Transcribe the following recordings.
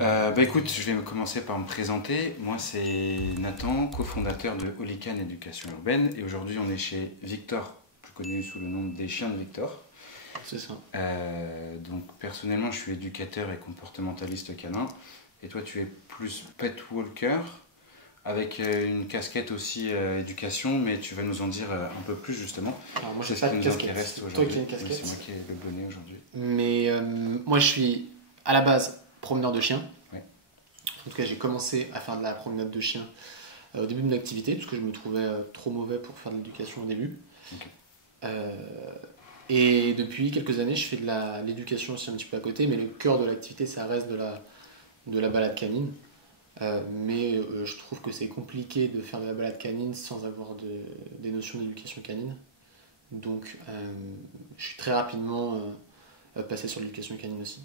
Écoute, je vais commencer par me présenter. Moi, c'est Nathan, cofondateur de Holican Éducation Urbaine. Et aujourd'hui, on est chez Victor, plus connu sous le nom des chiens de Victor. C'est ça. Donc, personnellement, je suis éducateur et comportementaliste canin. Et toi, tu es plus pet walker, avec une casquette aussi éducation, mais tu vas nous en dire un peu plus justement. Alors moi j'ai C'est pas ce de qui nous casquette, intéresse c'est toi aujourd'hui. qui as une Oui, casquette. c'est moi qui ai le bonnet aujourd'hui. Mais moi je suis à la base promeneur de chiens. Ouais. En tout cas j'ai commencé à faire de la promenade de chiens au début de mon activité, parce que je me trouvais trop mauvais pour faire de l'éducation au début. Ok. Et depuis quelques années je fais de l'éducation aussi un petit peu à côté, mais le cœur de l'activité ça reste de la balade canine. Mais je trouve que c'est compliqué de faire de la balade canine sans avoir des notions d'éducation canine. Donc je suis très rapidement passé sur l'éducation canine aussi.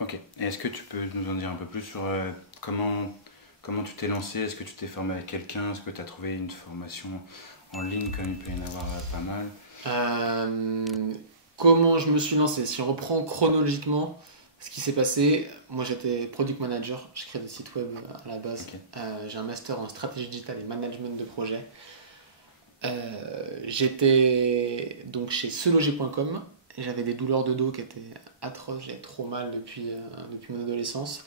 Ok. Et est-ce que tu peux nous en dire un peu plus sur comment tu t'es lancé? Est-ce que tu t'es formé avec quelqu'un? Est-ce que tu as trouvé une formation en ligne comme il peut y en avoir pas mal? Comment je me suis lancé? Si on reprend chronologiquement ce qui s'est passé, moi j'étais product manager, je crée des sites web à la base. Ok. J'ai un master en stratégie digitale et management de projet. J'étais donc chez seloger.com et j'avais des douleurs de dos qui étaient atroces, j'avais trop mal depuis mon adolescence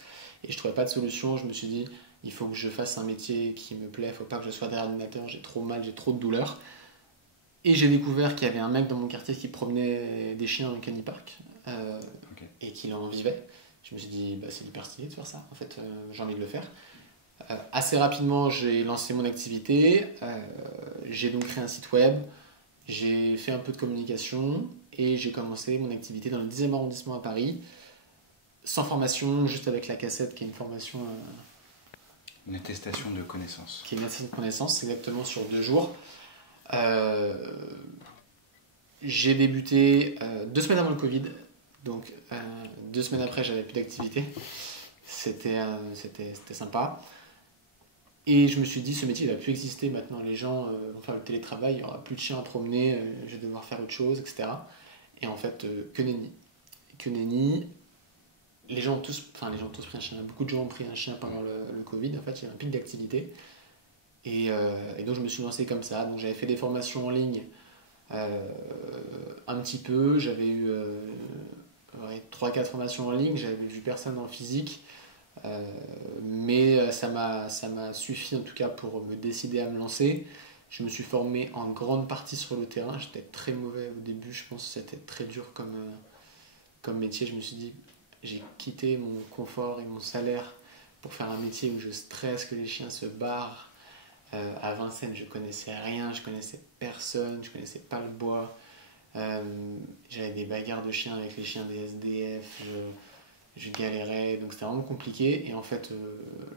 et je trouvais pas de solution. Je me suis dit, il faut que je fasse un métier qui me plaît, il faut pas que je sois derrière l'ordinateur, j'ai trop mal, j'ai trop de douleurs. Et j'ai découvert qu'il y avait un mec dans mon quartier qui promenait des chiens au canipark Ok. et qu'il en vivait. Je me suis dit, bah, c'est hyper stylé de faire ça, en fait, j'ai envie de le faire. Assez rapidement, j'ai lancé mon activité, j'ai donc créé un site web, j'ai fait un peu de communication et j'ai commencé mon activité dans le 10e arrondissement à Paris, sans formation, juste avec la cassette qui est une formation Une attestation de connaissance. qui est une assez de connaissance, exactement sur 2 jours. Euh, j'ai débuté 2 semaines avant le Covid, donc 2 semaines après, j'avais plus d'activité. C'était sympa. Et je me suis dit, ce métier il va plus exister maintenant. Les gens vont faire le télétravail, il n'y aura plus de chiens à promener, je vais devoir faire autre chose, etc. Et en fait, que nenni. Que nenni. Les gens ont tous pris un chien. Beaucoup de gens ont pris un chien pendant le Covid. En fait, il y a un pic d'activité. Et donc, je me suis lancé comme ça. Donc, j'avais fait des formations en ligne euh, un petit peu. J'avais eu 3-4 formations en ligne. J'avais vu personne en physique. Mais ça m'a suffi en tout cas pour me décider à me lancer. Je me suis formé en grande partie sur le terrain. J'étais très mauvais au début, je pense que c'était très dur comme métier. Je me suis dit, j'ai quitté mon confort et mon salaire pour faire un métier où je stresse, que les chiens se barrent. À Vincennes, je connaissais rien, je connaissais personne, je connaissais pas le bois. J'avais des bagarres de chiens avec les chiens des SDF. Je galérais, donc c'était vraiment compliqué. Et en fait,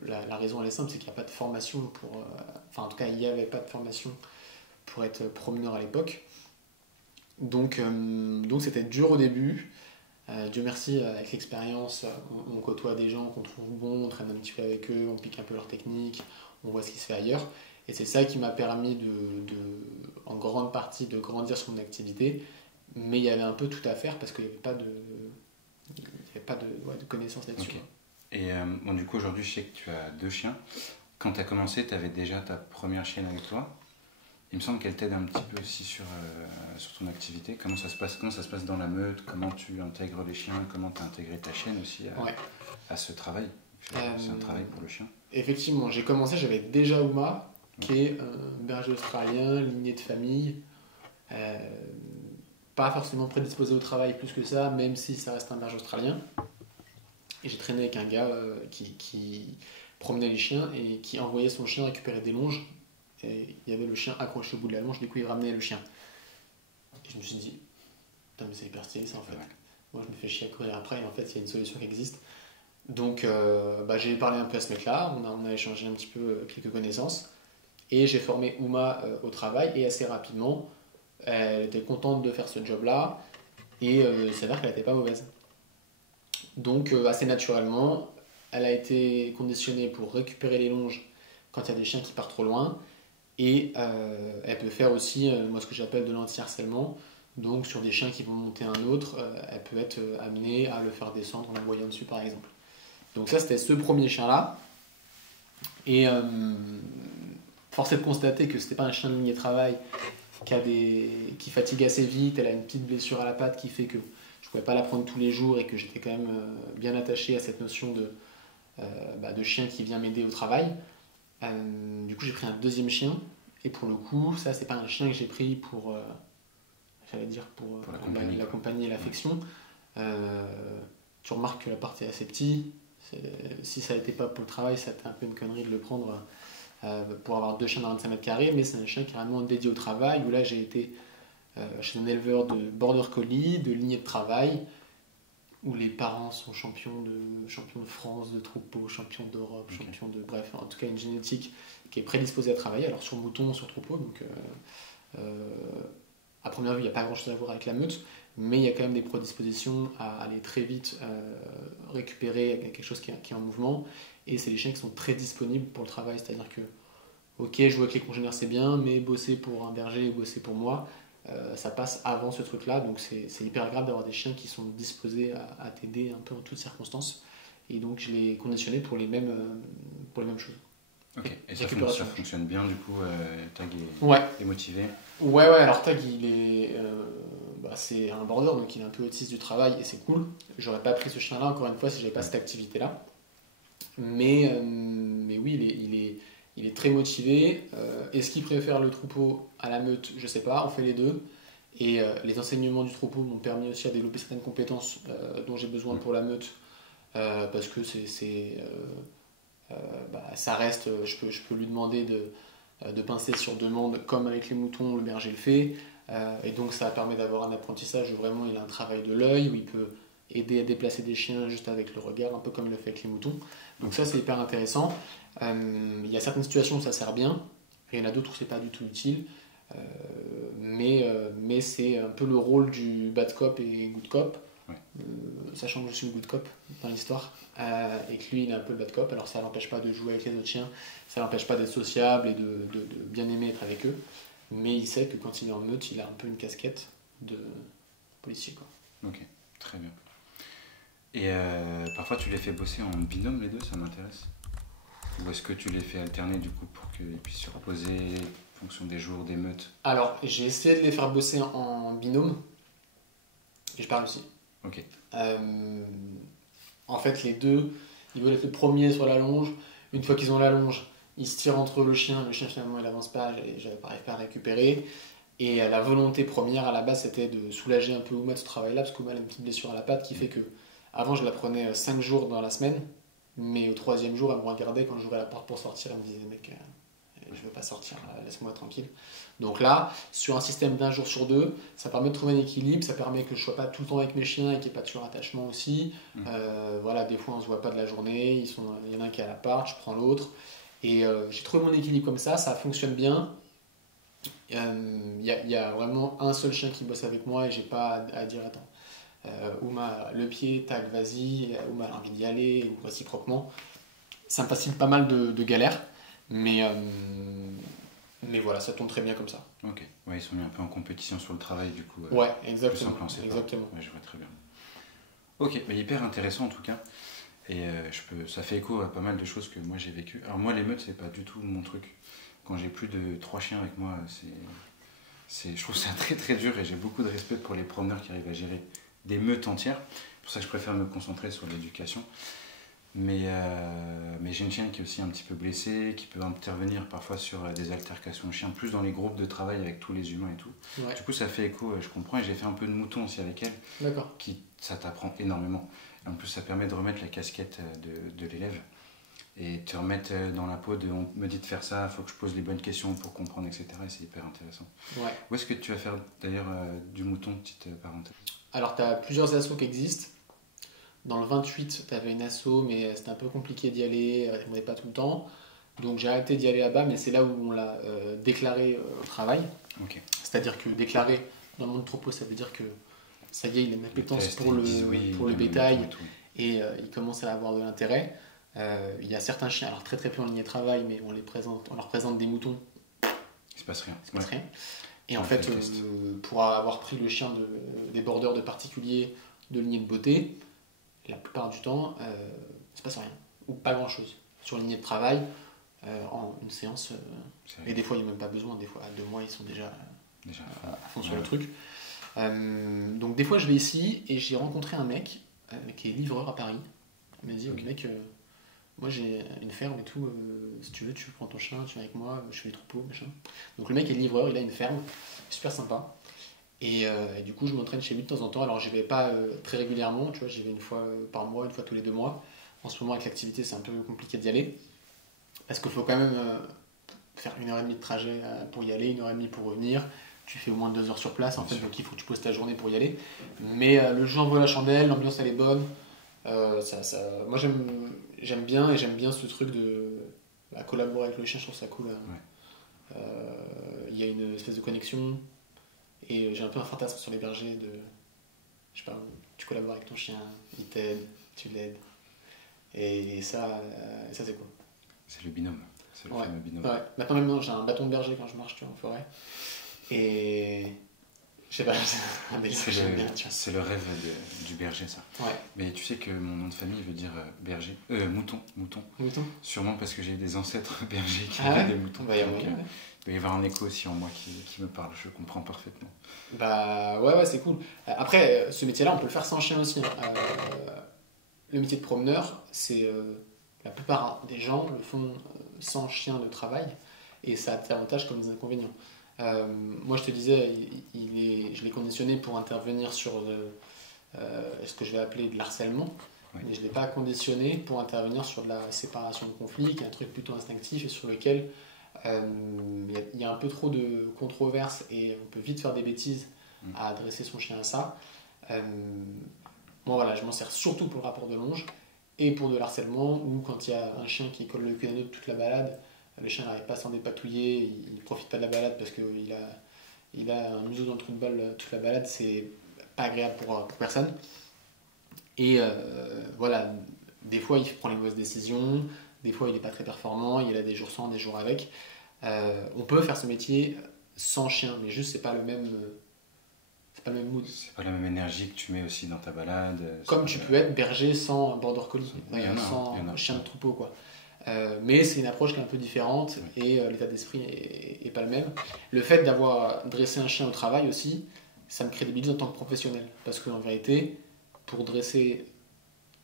la raison elle est simple, c'est qu'il n'y a pas de formation pour. Enfin, en tout cas, il n'y avait pas de formation pour être promeneur à l'époque. Donc c'était dur au début. Dieu merci, avec l'expérience, on côtoie des gens qu'on trouve bons, on traîne un petit peu avec eux, on pique un peu leur technique, on voit ce qui se fait ailleurs. Et c'est ça qui m'a permis en grande partie de grandir sur mon activité. Mais il y avait un peu tout à faire parce qu'il n'y avait pas de connaissances là-dessus. Ok. Et du coup, aujourd'hui, je sais que tu as 2 chiens. Quand tu as commencé, tu avais déjà ta première chienne avec toi. Il me semble qu'elle t'aide un petit peu aussi sur ton activité. Comment ça se passe dans la meute? Comment tu intègres les chiens? Comment tu as intégré ta chienne aussi Ouais. à ce travail? C'est un travail pour le chien. Effectivement, j'ai commencé, j'avais déjà Uma, qui est un berger australien, lignée de famille. Euh, Pas forcément prédisposé au travail plus que ça, même si ça reste un berger australien. Et j'ai traîné avec un gars qui promenait les chiens et qui envoyait son chien récupérer des longes. Et il y avait le chien accroché au bout de la longe, du coup il ramenait le chien. Et je me suis dit, putain, mais c'est hyper stylé ça en fait. Ouais. Moi je me fais chier à courir après et en fait il y a une solution qui existe. Donc j'ai parlé un peu à ce mec-là, on a échangé un petit peu quelques connaissances. Et j'ai formé Uma au travail et assez rapidement, elle était contente de faire ce job-là et il s'avère qu'elle n'était pas mauvaise. Donc assez naturellement, elle a été conditionnée pour récupérer les longes quand il y a des chiens qui partent trop loin et elle peut faire aussi moi ce que j'appelle de l'anti-harcèlement. Donc sur des chiens qui vont monter un autre, elle peut être amenée à le faire descendre en envoyant dessus par exemple. Donc ça, c'était ce premier chien-là. Et force est de constater que c'était pas un chien de ligne de travail qui fatigue assez vite. Elle a une petite blessure à la patte qui fait que je pouvais pas la prendre tous les jours et que j'étais quand même bien attaché à cette notion de chien qui vient m'aider au travail. Du coup, j'ai pris un deuxième chien. Et pour le coup, ça, c'est pas un chien que j'ai pris pour, pour l'accompagner et l'affection. Tu remarques que la part est assez petite. Si ça n'était pas pour le travail, ça a un peu une connerie de le prendre pour avoir 2 chiens dans 25 mètres carrés, mais c'est un chien qui est vraiment dédié au travail, où là j'ai été chez un éleveur de border collie, de lignée de travail, où les parents sont champions de France, de troupeau, champions d'Europe, bref, en tout cas une génétique qui est prédisposée à travailler, alors sur mouton, sur troupeau, donc à première vue il n'y a pas grand chose à voir avec la meute, mais il y a quand même des prédispositions à aller très vite récupérer quelque chose qui est en mouvement, et c'est des chiens qui sont très disponibles pour le travail, c'est-à-dire que ok, jouer avec les congénères c'est bien, mais bosser pour un berger ou bosser pour moi, ça passe avant ce truc-là, donc c'est hyper grave d'avoir des chiens qui sont disposés à t'aider un peu en toutes circonstances, et donc je l'ai conditionné pour les mêmes choses. Ok, et ça fonctionne bien du coup, Tag est motivé. Ouais, alors Tag c'est un border, donc il est un peu autiste du travail et c'est cool. J'aurais pas pris ce chien-là encore une fois si j'avais pas cette activité-là. Mais oui, il est très motivé. Est-ce qu'il préfère le troupeau à la meute? Je sais pas, on fait les deux. Et les enseignements du troupeau m'ont permis aussi à développer certaines compétences dont j'ai besoin pour la meute. Parce que ça reste, je peux lui demander de pincer sur demande comme avec les moutons, le berger le fait. Et donc ça permet d'avoir un apprentissage où vraiment il a un travail de l'œil, où il peut aider à déplacer des chiens juste avec le regard, un peu comme il le fait avec les moutons. Donc ça c'est hyper intéressant. Il y a certaines situations où ça sert bien, et il y en a d'autres où c'est pas du tout utile. Mais c'est un peu le rôle du bad cop et good cop. Ouais. Sachant que je suis le good cop dans l'histoire et que lui il est un peu le bad cop, alors ça l'empêche pas de jouer avec les autres chiens, ça l'empêche pas d'être sociable et de bien aimer être avec eux, mais il sait que quand il est en meute il a un peu une casquette de policier quoi. Ok, très bien. Et parfois tu les fais bosser en binôme les deux, ça m'intéresse. Ou est-ce que tu les fais alterner du coup pour qu'ils puissent se reposer en fonction des jours, des meutes? Alors j'ai essayé de les faire bosser en binôme et je parle aussi. Ok. En fait, les deux, ils veulent être le premier sur la longe. Une fois qu'ils ont la longe, ils se tirent entre le chien finalement il avance pas, j'arrive pas à récupérer. Et la volonté première à la base c'était de soulager un peu Uma de ce travail-là, parce qu'Uma a une petite blessure à la patte qui fait que avant je la prenais 5 jours dans la semaine, mais au 3e jour elle me regardait quand j'ouvrais la porte pour sortir, elle me disait mec, je veux pas sortir, laisse-moi tranquille. Donc là, sur un système d'un jour sur 2, ça permet de trouver un équilibre, ça permet que je sois pas tout le temps avec mes chiens et qu'il n'y ait pas de surattachement aussi. Voilà, des fois on se voit pas de la journée, il y en a un qui est à l'appart, je prends l'autre. Et j'ai trouvé mon équilibre comme ça fonctionne bien. Il y a vraiment un seul chien qui bosse avec moi et j'ai pas à dire attends. Uma le pied, tac, vas-y, Uma a envie d'y aller, ou réciproquement. Ça me facilite pas mal de galères, mais voilà, ça tourne très bien comme ça. Ok, ouais, ils sont mis un peu en compétition sur le travail du coup. Ouais, exactement. Exactement. Ouais, je vois très bien. Ok, mais hyper intéressant en tout cas. Et ça fait écho à pas mal de choses que moi j'ai vécues. Alors moi les meutes c'est pas du tout mon truc. Quand j'ai plus de 3 chiens avec moi, je trouve ça très très dur et j'ai beaucoup de respect pour les promeneurs qui arrivent à gérer des meutes entières. C'est pour ça que je préfère me concentrer sur l'éducation. Mais j'ai une chienne qui est aussi un petit peu blessée, qui peut intervenir parfois sur des altercations de chiens, plus dans les groupes de travail avec tous les humains et tout. Ouais. Du coup, ça fait écho, je comprends, et j'ai fait un peu de mouton aussi avec elle. D'accord. Ça t'apprend énormément. En plus, ça permet de remettre la casquette de l'élève et te remettre dans la peau de on me dit de faire ça, il faut que je pose les bonnes questions pour comprendre, etc. Et c'est hyper intéressant. Ouais. Où est-ce que tu vas faire d'ailleurs du mouton, petite parenthèse? Alors, tu as plusieurs assos qui existent. Dans le 28, tu avais une asso, mais c'était un peu compliqué d'y aller, on n'avait pas tout le temps. Donc j'ai arrêté d'y aller là-bas, mais c'est là où on l'a déclaré au travail. Okay. C'est-à-dire que déclaré dans le monde troupeau, ça veut dire que ça y est, il a une appétence pour le bétail et il commence à avoir de l'intérêt. Il y a certains chiens, alors très très peu en ligne de travail, mais on leur présente des moutons. Il se passe rien. Il se passe rien. Et en fait, pour avoir pris le chien des bordeurs de particuliers de lignée de beauté, la plupart du temps, il se passe rien. Ou pas grand-chose. Sur une lignée de travail, en une séance, et des fois il n'y a même pas besoin, des fois à 2 mois ils sont déjà à fond sur le truc. Donc des fois je vais ici et j'ai rencontré un mec qui est livreur à Paris. Il m'a dit, mec, moi j'ai une ferme et tout, si tu veux tu prends ton chien, tu viens avec moi, je fais les troupeaux, machin. Donc le mec est livreur, il a une ferme, super sympa. Et du coup, je m'entraîne chez lui de temps en temps. Alors, je vais pas très régulièrement, tu vois, j'y vais une fois par mois, une fois tous les 2 mois. En ce moment, avec l'activité, c'est un peu compliqué d'y aller. Parce qu'il faut quand même faire 1h30 de trajet pour y aller, 1h30 pour revenir. Tu fais au moins 2 heures sur place, en fait, donc il faut que tu poses ta journée pour y aller. Mais le jeu envoie la chandelle, l'ambiance elle est bonne. Moi, j'aime bien et j'aime bien ce truc de collaborer avec le chien, je trouve ça cool. Il y a une espèce de connexion. Et j'ai un peu un fantasme sur les bergers de. Je sais pas, tu collabores avec ton chien, il t'aide, tu l'aides. Et ça c'est cool. C'est le binôme, c'est le fameux binôme. Ouais. Maintenant, même, j'ai un bâton de berger quand je marche, tu vois, en forêt. Et. Je sais pas, c'est le rêve du berger, ça. Ouais. Mais tu sais que mon nom de famille veut dire berger. Mouton. Mouton. Sûrement parce que j'ai des ancêtres bergers qui avaient des moutons. Bah, il va y avoir un écho aussi en moi qui me parle, je comprends parfaitement. Bah ouais, c'est cool. Après, ce métier-là, on peut le faire sans chien aussi. Le métier de promeneur, c'est la plupart des gens le font sans chien de travail et ça a des avantages comme des inconvénients. Moi, je te disais, je l'ai conditionné pour intervenir sur ce que je vais appeler de l'harcèlement, mais je ne l'ai pas conditionné pour intervenir sur de la séparation de conflits, qui est un truc plutôt instinctif et sur lequel il y a un peu trop de controverses et on peut vite faire des bêtises à adresser son chien à ça. Moi, voilà, je m'en sers surtout pour le rapport de longe et pour de l'harcèlement, ou quand il y a un chien qui colle le cul d'un autre toute la balade, le chien n'arrive pas à s'en dépatouiller, il ne profite pas de la balade parce qu'il a un museau dans le trou de balle toute la balade, c'est pas agréable pour personne. Et voilà, des fois il prend les mauvaises décisions, des fois il n'est pas très performant, il a des jours sans, des jours avec. On peut faire ce métier sans chien, mais juste c'est pas le même mood. C'est pas la même énergie que tu mets aussi dans ta balade. Comme tu peux être berger sans border collie, sans chien de troupeau, quoi. Mais c'est une approche qui est un peu différente et l'état d'esprit est pas le même. Le fait d'avoir dressé un chien au travail aussi, ça me crédibilise en tant que professionnel. Parce qu'en vérité, pour dresser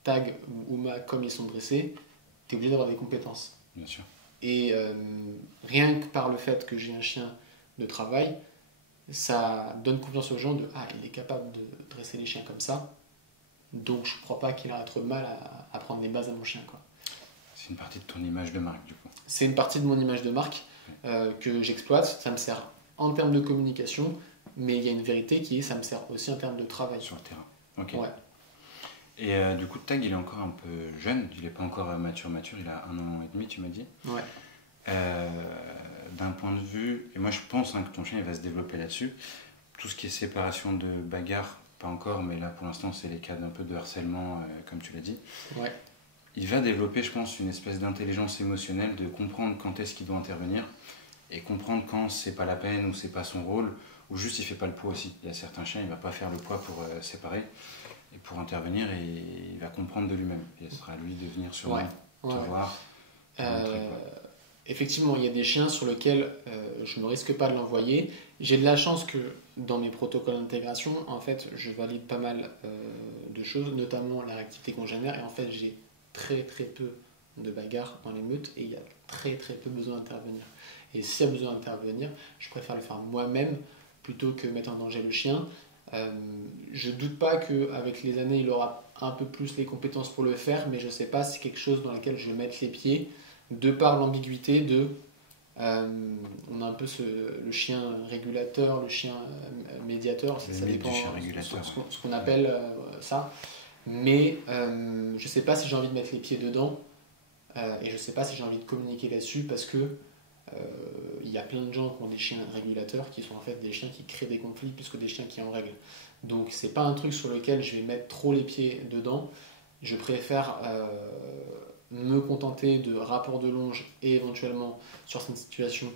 Tag ou Uma comme ils sont dressés, tu es obligé d'avoir des compétences. Bien sûr. Et rien que par le fait que j'ai un chien de travail, ça donne confiance aux gens de il est capable de dresser les chiens comme ça, donc je crois pas qu'il aura trop de mal à prendre les bases à mon chien, quoi. C'est une partie de ton image de marque, du coup. C'est une partie de mon image de marque que j'exploite. Ça me sert en termes de communication, mais il y a une vérité qui est ça me sert aussi en termes de travail. Sur le terrain. Ok. Ouais. Et du coup, Tag, il est encore un peu jeune, il n'est pas encore mature, il a 1 an et demi, tu m'as dit. Ouais. D'un point de vue, et moi je pense que ton chien il va se développer là-dessus, tout ce qui est séparation de bagarre, pas encore, mais là pour l'instant c'est les cas d'un peu de harcèlement, comme tu l'as dit. Ouais. Il va développer, je pense, une espèce d'intelligence émotionnelle, de comprendre quand est-ce qu'il doit intervenir, et comprendre quand c'est pas la peine, ou c'est pas son rôle, ou juste il fait pas le poids aussi. Il y a certains chiens, il va pas faire le poids pour séparer, et pour intervenir, et il va comprendre de lui-même. Et ce sera à lui de venir sur te voir, te montrer quoi. Effectivement, il y a des chiens sur lesquels je ne risque pas de l'envoyer. J'ai de la chance que dans mes protocoles d'intégration, en fait, je valide pas mal de choses, notamment la réactivité congénère. Et en fait, j'ai très très peu de bagarres dans les meutes et il y a très très peu besoin d'intervenir. Et s'il y a besoin d'intervenir, je préfère le faire moi-même plutôt que mettre en danger le chien. Je doute pas qu'avec les années, il aura un peu plus les compétences pour le faire, mais je sais pas si c'est quelque chose dans lequel je vais mettre les pieds. De par l'ambiguïté on a un peu le chien régulateur, le chien médiateur, ça dépend ce qu'on appelle ça. Mais je sais pas si j'ai envie de mettre les pieds dedans et je sais pas si j'ai envie de communiquer là-dessus parce que il y a plein de gens qui ont des chiens régulateurs qui sont en fait des chiens qui créent des conflits plus que des chiens qui en règlent. Donc c'est pas un truc sur lequel je vais mettre trop les pieds dedans. Je préfère me contenter de rapports de longe et éventuellement sur cette situation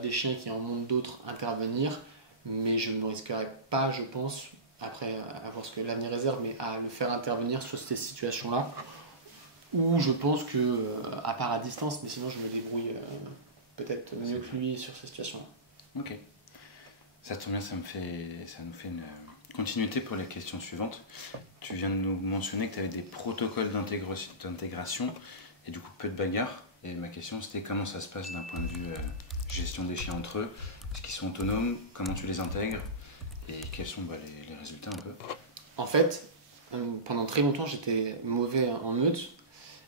des chiens qui en montrent d'autres intervenir, mais je ne me risquerai pas, je pense, après à voir ce que l'avenir réserve, mais à le faire intervenir sur ces situations-là Ou je pense que, à part à distance, mais sinon je me débrouille peut-être mieux que lui sur ces situations-là. Ok. Ça tombe bien, ça nous fait une continuité pour les questions suivantes. Tu viens de nous mentionner que tu avais des protocoles d'intégration et du coup peu de bagarres. Et ma question c'était comment ça se passe d'un point de vue gestion des chiens entre eux. Est-ce qu'ils sont autonomes? Comment tu les intègres? Et quels sont les résultats un peu? En fait, pendant très longtemps j'étais mauvais en meute.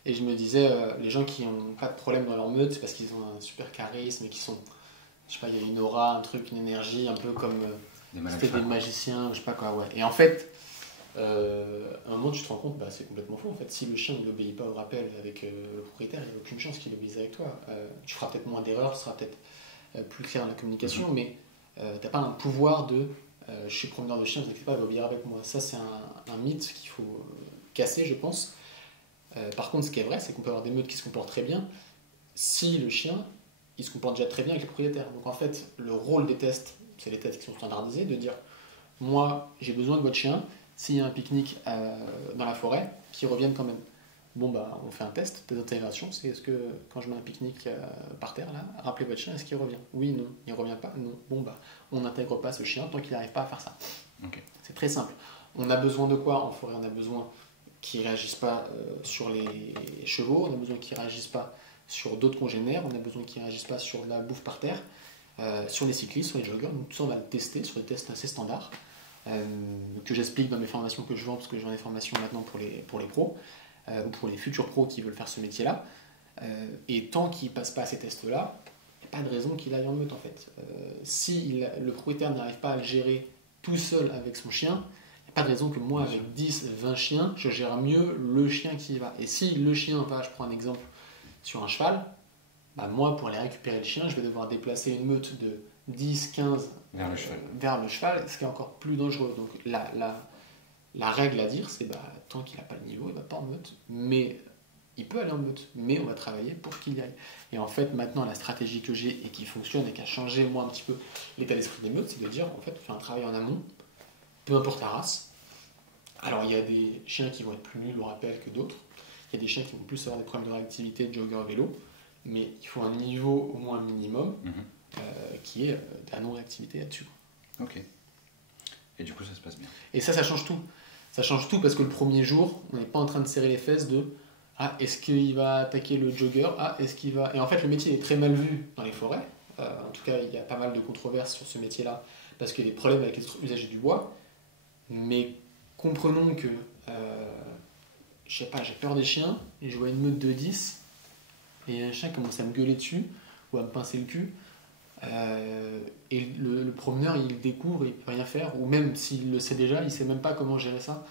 Et je me disais, les gens qui n'ont pas de problème dans leur meute, c'est parce qu'ils ont un super charisme et qu'ils sont, je sais pas, il y a une aura, un truc, une énergie, un peu comme c'était des magiciens, je sais pas quoi, ouais. Et en fait, à un moment, tu te rends compte, bah, c'est complètement faux. En fait, si le chien n'obéit pas au rappel avec le propriétaire, il n'y a aucune chance qu'il obéisse avec toi. Tu feras peut-être moins d'erreurs, tu seras peut-être plus clair dans la communication, mais tu n'as pas un pouvoir de je suis promeneur de chien, vous inquiétez pas, il va obéir avec moi. Ça, c'est un mythe qu'il faut casser, je pense. Par contre, ce qui est vrai, c'est qu'on peut avoir des meutes qui se comportent très bien si le chien il se comporte déjà très bien avec le propriétaire. Donc en fait, le rôle des tests, c'est les tests qui sont standardisés, de dire moi j'ai besoin de votre chien, s'il y a un pique-nique dans la forêt, qu'il revienne quand même. Bon bah on fait un test d'intégration, c'est est-ce que quand je mets un pique-nique par terre là, rappelez votre chien, est-ce qu'il revient? Oui, non, il revient pas, non. Bon bah on n'intègre pas ce chien tant qu'il n'arrive pas à faire ça. Okay. C'est très simple. On a besoin de quoi en forêt? On a besoin qui ne réagissent pas sur les chevaux, on a besoin qu'ils ne réagissent pas sur d'autres congénères, on a besoin qu'ils ne réagissent pas sur la bouffe par terre, sur les cyclistes, sur les joggers. Donc tout ça, on va le tester sur des tests assez standards, que j'explique dans mes formations que je vends, parce que j'en ai des formations maintenant pour les pros, ou pour les futurs pros qui veulent faire ce métier-là. Et tant qu'ils ne passent pas à ces tests-là, il n'y a pas de raison qu'il aille en meute en fait. Si le propriétaire n'arrive pas à le gérer tout seul avec son chien, pas de raison que moi, avec 10, 20 chiens, je gère mieux le chien qui y va. Et si le chien va, je prends un exemple sur un cheval, bah moi, pour aller récupérer le chien, je vais devoir déplacer une meute de 10, 15 vers le cheval, ce qui est encore plus dangereux. Donc la règle à dire, c'est bah, tant qu'il n'a pas le niveau, il ne va pas en meute. Mais il peut aller en meute, mais on va travailler pour qu'il y aille. Et en fait, maintenant, la stratégie que j'ai et qui fonctionne et qui a changé, moi, un petit peu l'état d'esprit des meutes, c'est de dire, en fait, on fait un travail en amont, peu importe la race. Alors, il y a des chiens qui vont être plus nuls au rappel que d'autres. Il y a des chiens qui vont plus avoir des problèmes de réactivité, de jogger, vélo. Mais il faut un niveau au moins minimum qui est de la non-réactivité là-dessus. Ok. Et du coup, ça se passe bien. Et ça change tout. Ça change tout parce que le premier jour, on n'est pas en train de serrer les fesses de ah, est-ce qu'il va attaquer le jogger? Ah, est-ce qu'il va. Et en fait, le métier est très mal vu dans les forêts. En tout cas, il y a pas mal de controverses sur ce métier-là parce qu'il y a des problèmes avec l'usage du bois. Mais comprenons que, je sais pas, j'ai peur des chiens, et je vois une meute de 10, et un chien commence à me gueuler dessus, ou à me pincer le cul, et le promeneur, il découvre, il peut rien faire, ou même s'il le sait déjà, il sait même pas comment gérer ça,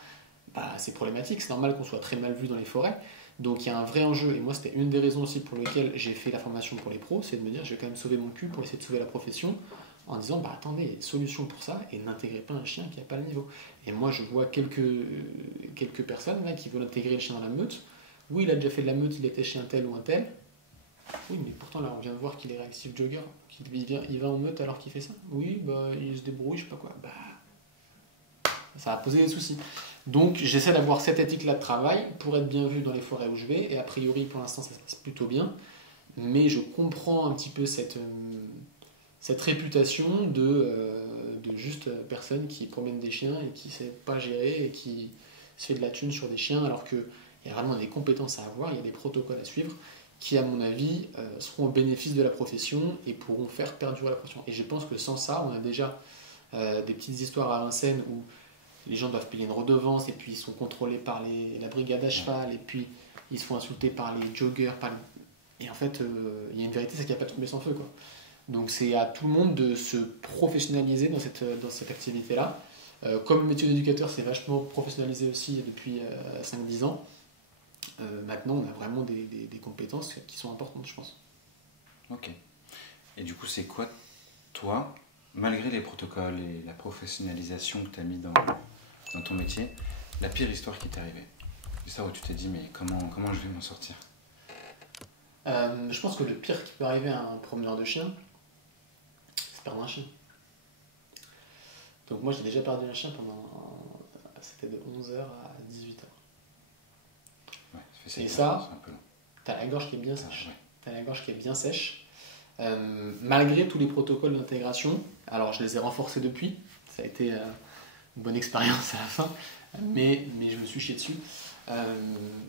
bah, c'est problématique, c'est normal qu'on soit très mal vu dans les forêts, donc il y a un vrai enjeu, et moi c'était une des raisons aussi pour lesquelles j'ai fait la formation pour les pros, c'est de me dire, je vais quand même sauver mon cul pour essayer de sauver la profession, en disant bah attendez, il y a une solution pour ça et n'intégrez pas un chien qui n'a pas le niveau. Et moi je vois quelques personnes là, qui veulent intégrer le chien dans la meute. Oui, il a déjà fait de la meute, il était chez un tel ou un tel. Oui, mais pourtant là on vient de voir qu'il est réactif jogger, il va en meute alors qu'il fait ça. Oui, bah il se débrouille, je sais pas quoi. Bah ça va poser des soucis. Donc j'essaie d'avoir cette éthique là de travail pour être bien vu dans les forêts où je vais, et a priori pour l'instant ça se passe plutôt bien. Mais je comprends un petit peu cette réputation de juste personne qui promène des chiens et qui ne sait pas gérer et qui se fait de la thune sur des chiens alors qu'il y a vraiment des compétences à avoir, il y a des protocoles à suivre qui, à mon avis, seront au bénéfice de la profession et pourront faire perdurer la profession. Et je pense que sans ça, on a déjà des petites histoires à Vincennes où les gens doivent payer une redevance et puis ils sont contrôlés par la brigade à cheval et puis ils se font insulter par les joggers. Et en fait, il y a une vérité, c'est qu'il n'y a pas de tomber sans feu, quoi. Donc c'est à tout le monde de se professionnaliser dans cette activité-là. Comme le métier d'éducateur s'est vachement professionnalisé aussi depuis 5-10 ans, maintenant on a vraiment des compétences qui sont importantes, je pense. Ok. Et du coup, c'est quoi, toi, malgré les protocoles et la professionnalisation que tu as mis dans ton métier, la pire histoire qui t'est arrivée? L'histoire où tu t'es dit, mais comment je vais m'en sortir? Je pense que le pire qui peut arriver à un promeneur de chien, c'est perdre un chien. Donc moi j'ai déjà perdu un chien c'était de 11h à 18h. Ouais, ça Et ça, c'est un peu long. t'as la gorge qui est bien sèche. Ouais. T'as la gorge qui est bien sèche. Malgré tous les protocoles d'intégration, alors je les ai renforcés depuis, ça a été une bonne expérience à la fin, mais je me suis chié dessus.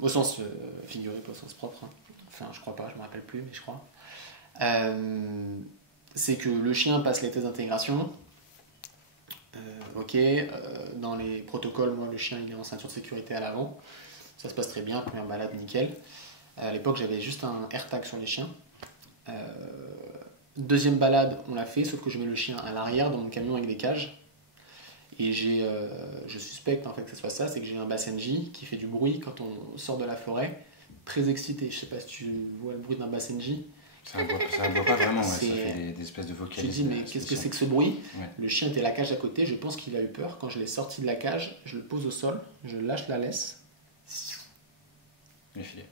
Au sens figuré, pas au sens propre. Hein. Enfin, je crois pas, je me rappelle plus, mais je crois. C'est que le chien passe les tests d'intégration. Ok, dans les protocoles, moi le chien il est en ceinture de sécurité à l'avant. Ça se passe très bien, première balade, nickel. À l'époque, j'avais juste un AirTag sur les chiens. Deuxième balade, on l'a fait, sauf que je mets le chien à l'arrière dans mon camion avec des cages. Et je suspecte en fait que ce soit ça, c'est que j'ai un Basenji qui fait du bruit quand on sort de la forêt, très excité. Je sais pas si tu vois le bruit d'un Basenji. Ça aboie pas vraiment, ouais. Ça C'est- fait des espèces de Tu te vocalises. dis, mais qu'est-ce que c'est que ce bruit? Ouais. Le chien était à la cage à côté, je pense qu'il a eu peur. Quand je l'ai sorti de la cage, je le pose au sol, je lâche la laisse. Les filets.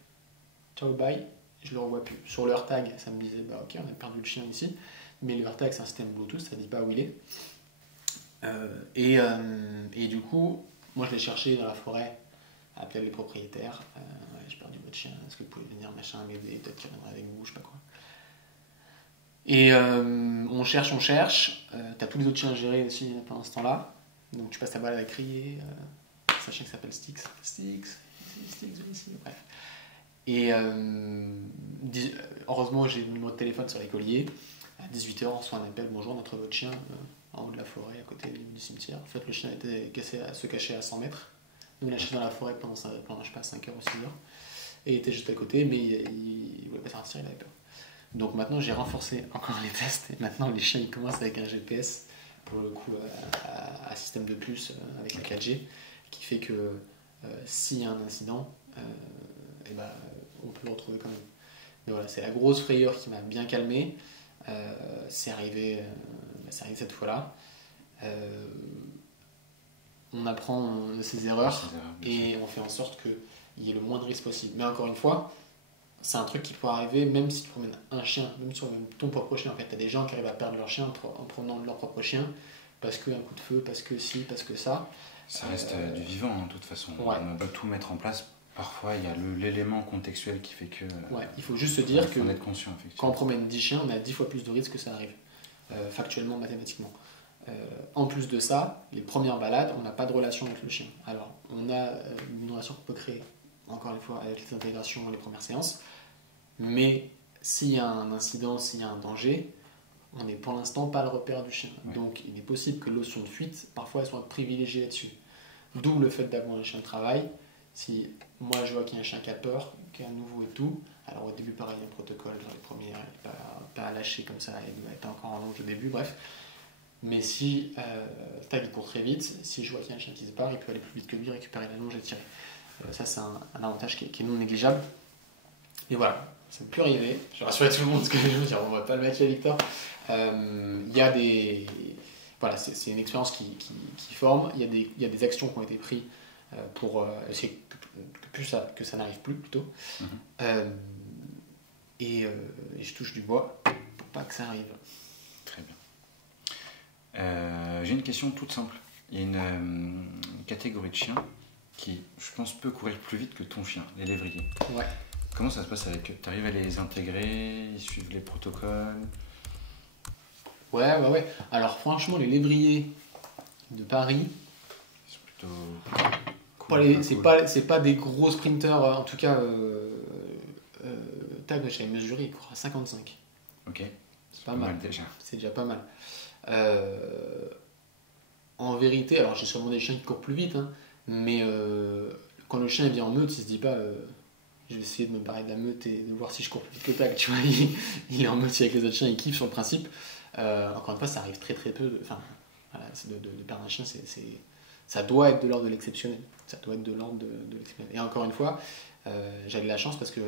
Ciao, bye, je le revois plus. Sur le AirTag, ça me disait, bah ok, on a perdu le chien ici, mais le AirTag, c'est un système Bluetooth, ça dit pas où il est. Et du coup, moi je l'ai cherché dans la forêt, à appeler les propriétaires. Ouais, j'ai perdu votre chien, est-ce que vous pouvez venir, machin, m'aider, peut-être qu'il reviendra avec vous, je sais pas quoi. Et on cherche, t'as tous les autres chiens à gérer aussi pendant ce temps-là, donc tu passes ta balade à crier. C'est un chien qui s'appelle Styx. Styx, viens ici, bref. Et heureusement, j'ai le numéro de téléphone sur les colliers. À 18h, on reçoit un appel. Bonjour, on a trouvé votre chien en haut de la forêt, à côté du cimetière. En fait, le chien était se cachait à 100 mètres. Nous, on l'a cherché dans la forêt pendant je sais pas, 5h ou 6h. Et il était juste à côté, mais il voulait pas sortir, il avait peur. Donc maintenant, j'ai renforcé encore les tests. Et maintenant, les chiens, ils commencent avec un GPS, pour le coup, à système de puce avec la 4G, qui fait que s'il y a un incident, et ben, on peut le retrouver quand même. Mais voilà, c'est la grosse frayeur qui m'a bien calmé. C'est arrivé cette fois-là. On apprend de ses erreurs et on fait en sorte qu'il y ait le moins de risques possible. Mais encore une fois, c'est un truc qui peut arriver même si tu promènes un chien, même sur ton propre chien. En fait, tu as des gens qui arrivent à perdre leur chien en promenant leur propre chien parce qu'un coup de feu, parce que ci, parce que ça. Ça reste du vivant, hein, de toute façon. Ouais. On a beau tout mettre en place. Parfois, il y a l'élément contextuel qui fait que. Ouais, il faut juste se dire que faut en être conscient, effectivement. quand on promène 10 chiens, on a 10 fois plus de risques que ça arrive, factuellement, mathématiquement. En plus de ça, les premières balades, on n'a pas de relation avec le chien. Alors, on a une relation qu'on peut créer, encore une fois, avec les intégrations, les premières séances, mais s'il y a un incident, s'il y a un danger, on n'est pour l'instant pas le repère du chien. Ouais. Donc, il est possible que l'option de fuite, parfois, elles soient privilégiées là-dessus. D'où le fait d'avoir un chien de travail. Si moi je vois qu'il y a un chien qui a peur, qui est nouveau et tout, alors au début pareil, il y a un protocole dans les premières, pas à lâcher comme ça, il doit être encore en longe au début, bref. Mais si Tag il court très vite, si je vois qu'il y a un chien qui se barre, il peut aller plus vite que lui, récupérer la longe et tirer. Ça c'est un avantage qui est non négligeable. Et voilà, ça ne peut plus arriver. Je rassure tout le monde parce que je veux dire, on va pas le mettre à Victor. Il y a des... Voilà, c'est une expérience qui forme, il y a des actions qui ont été prises pour essayer que ça n'arrive plus plutôt. Et je touche du bois pour pas que ça arrive. Très bien. J'ai une question toute simple. Il y a une catégorie de chiens qui, je pense, peut courir plus vite que ton chien, les lévriers. Ouais. Comment ça se passe avec eux? Tu arrives à les intégrer? Ils suivent les protocoles? Ouais. Alors franchement, les lévriers de Paris, Ils sont plutôt c'est pas des gros sprinters, en tout cas, Tag, j'avais mesuré, il court à 55. Ok. C'est pas mal. déjà. C'est déjà pas mal. En vérité, alors j'ai sûrement des chiens qui courent plus vite, hein, mais quand le chien vient en meute, il se dit pas je vais essayer de me barrer de la meute et de voir si je cours plus vite que Tag, tu vois, il est en meute avec les autres chiens, il kiffe sur le principe. Encore une fois, ça arrive très très peu, enfin, voilà, de perdre un chien, ça doit être de l'ordre de l'exceptionnel. Ça doit être de l'ordre de l'exceptionnel. Et encore une fois, j'ai de la chance parce que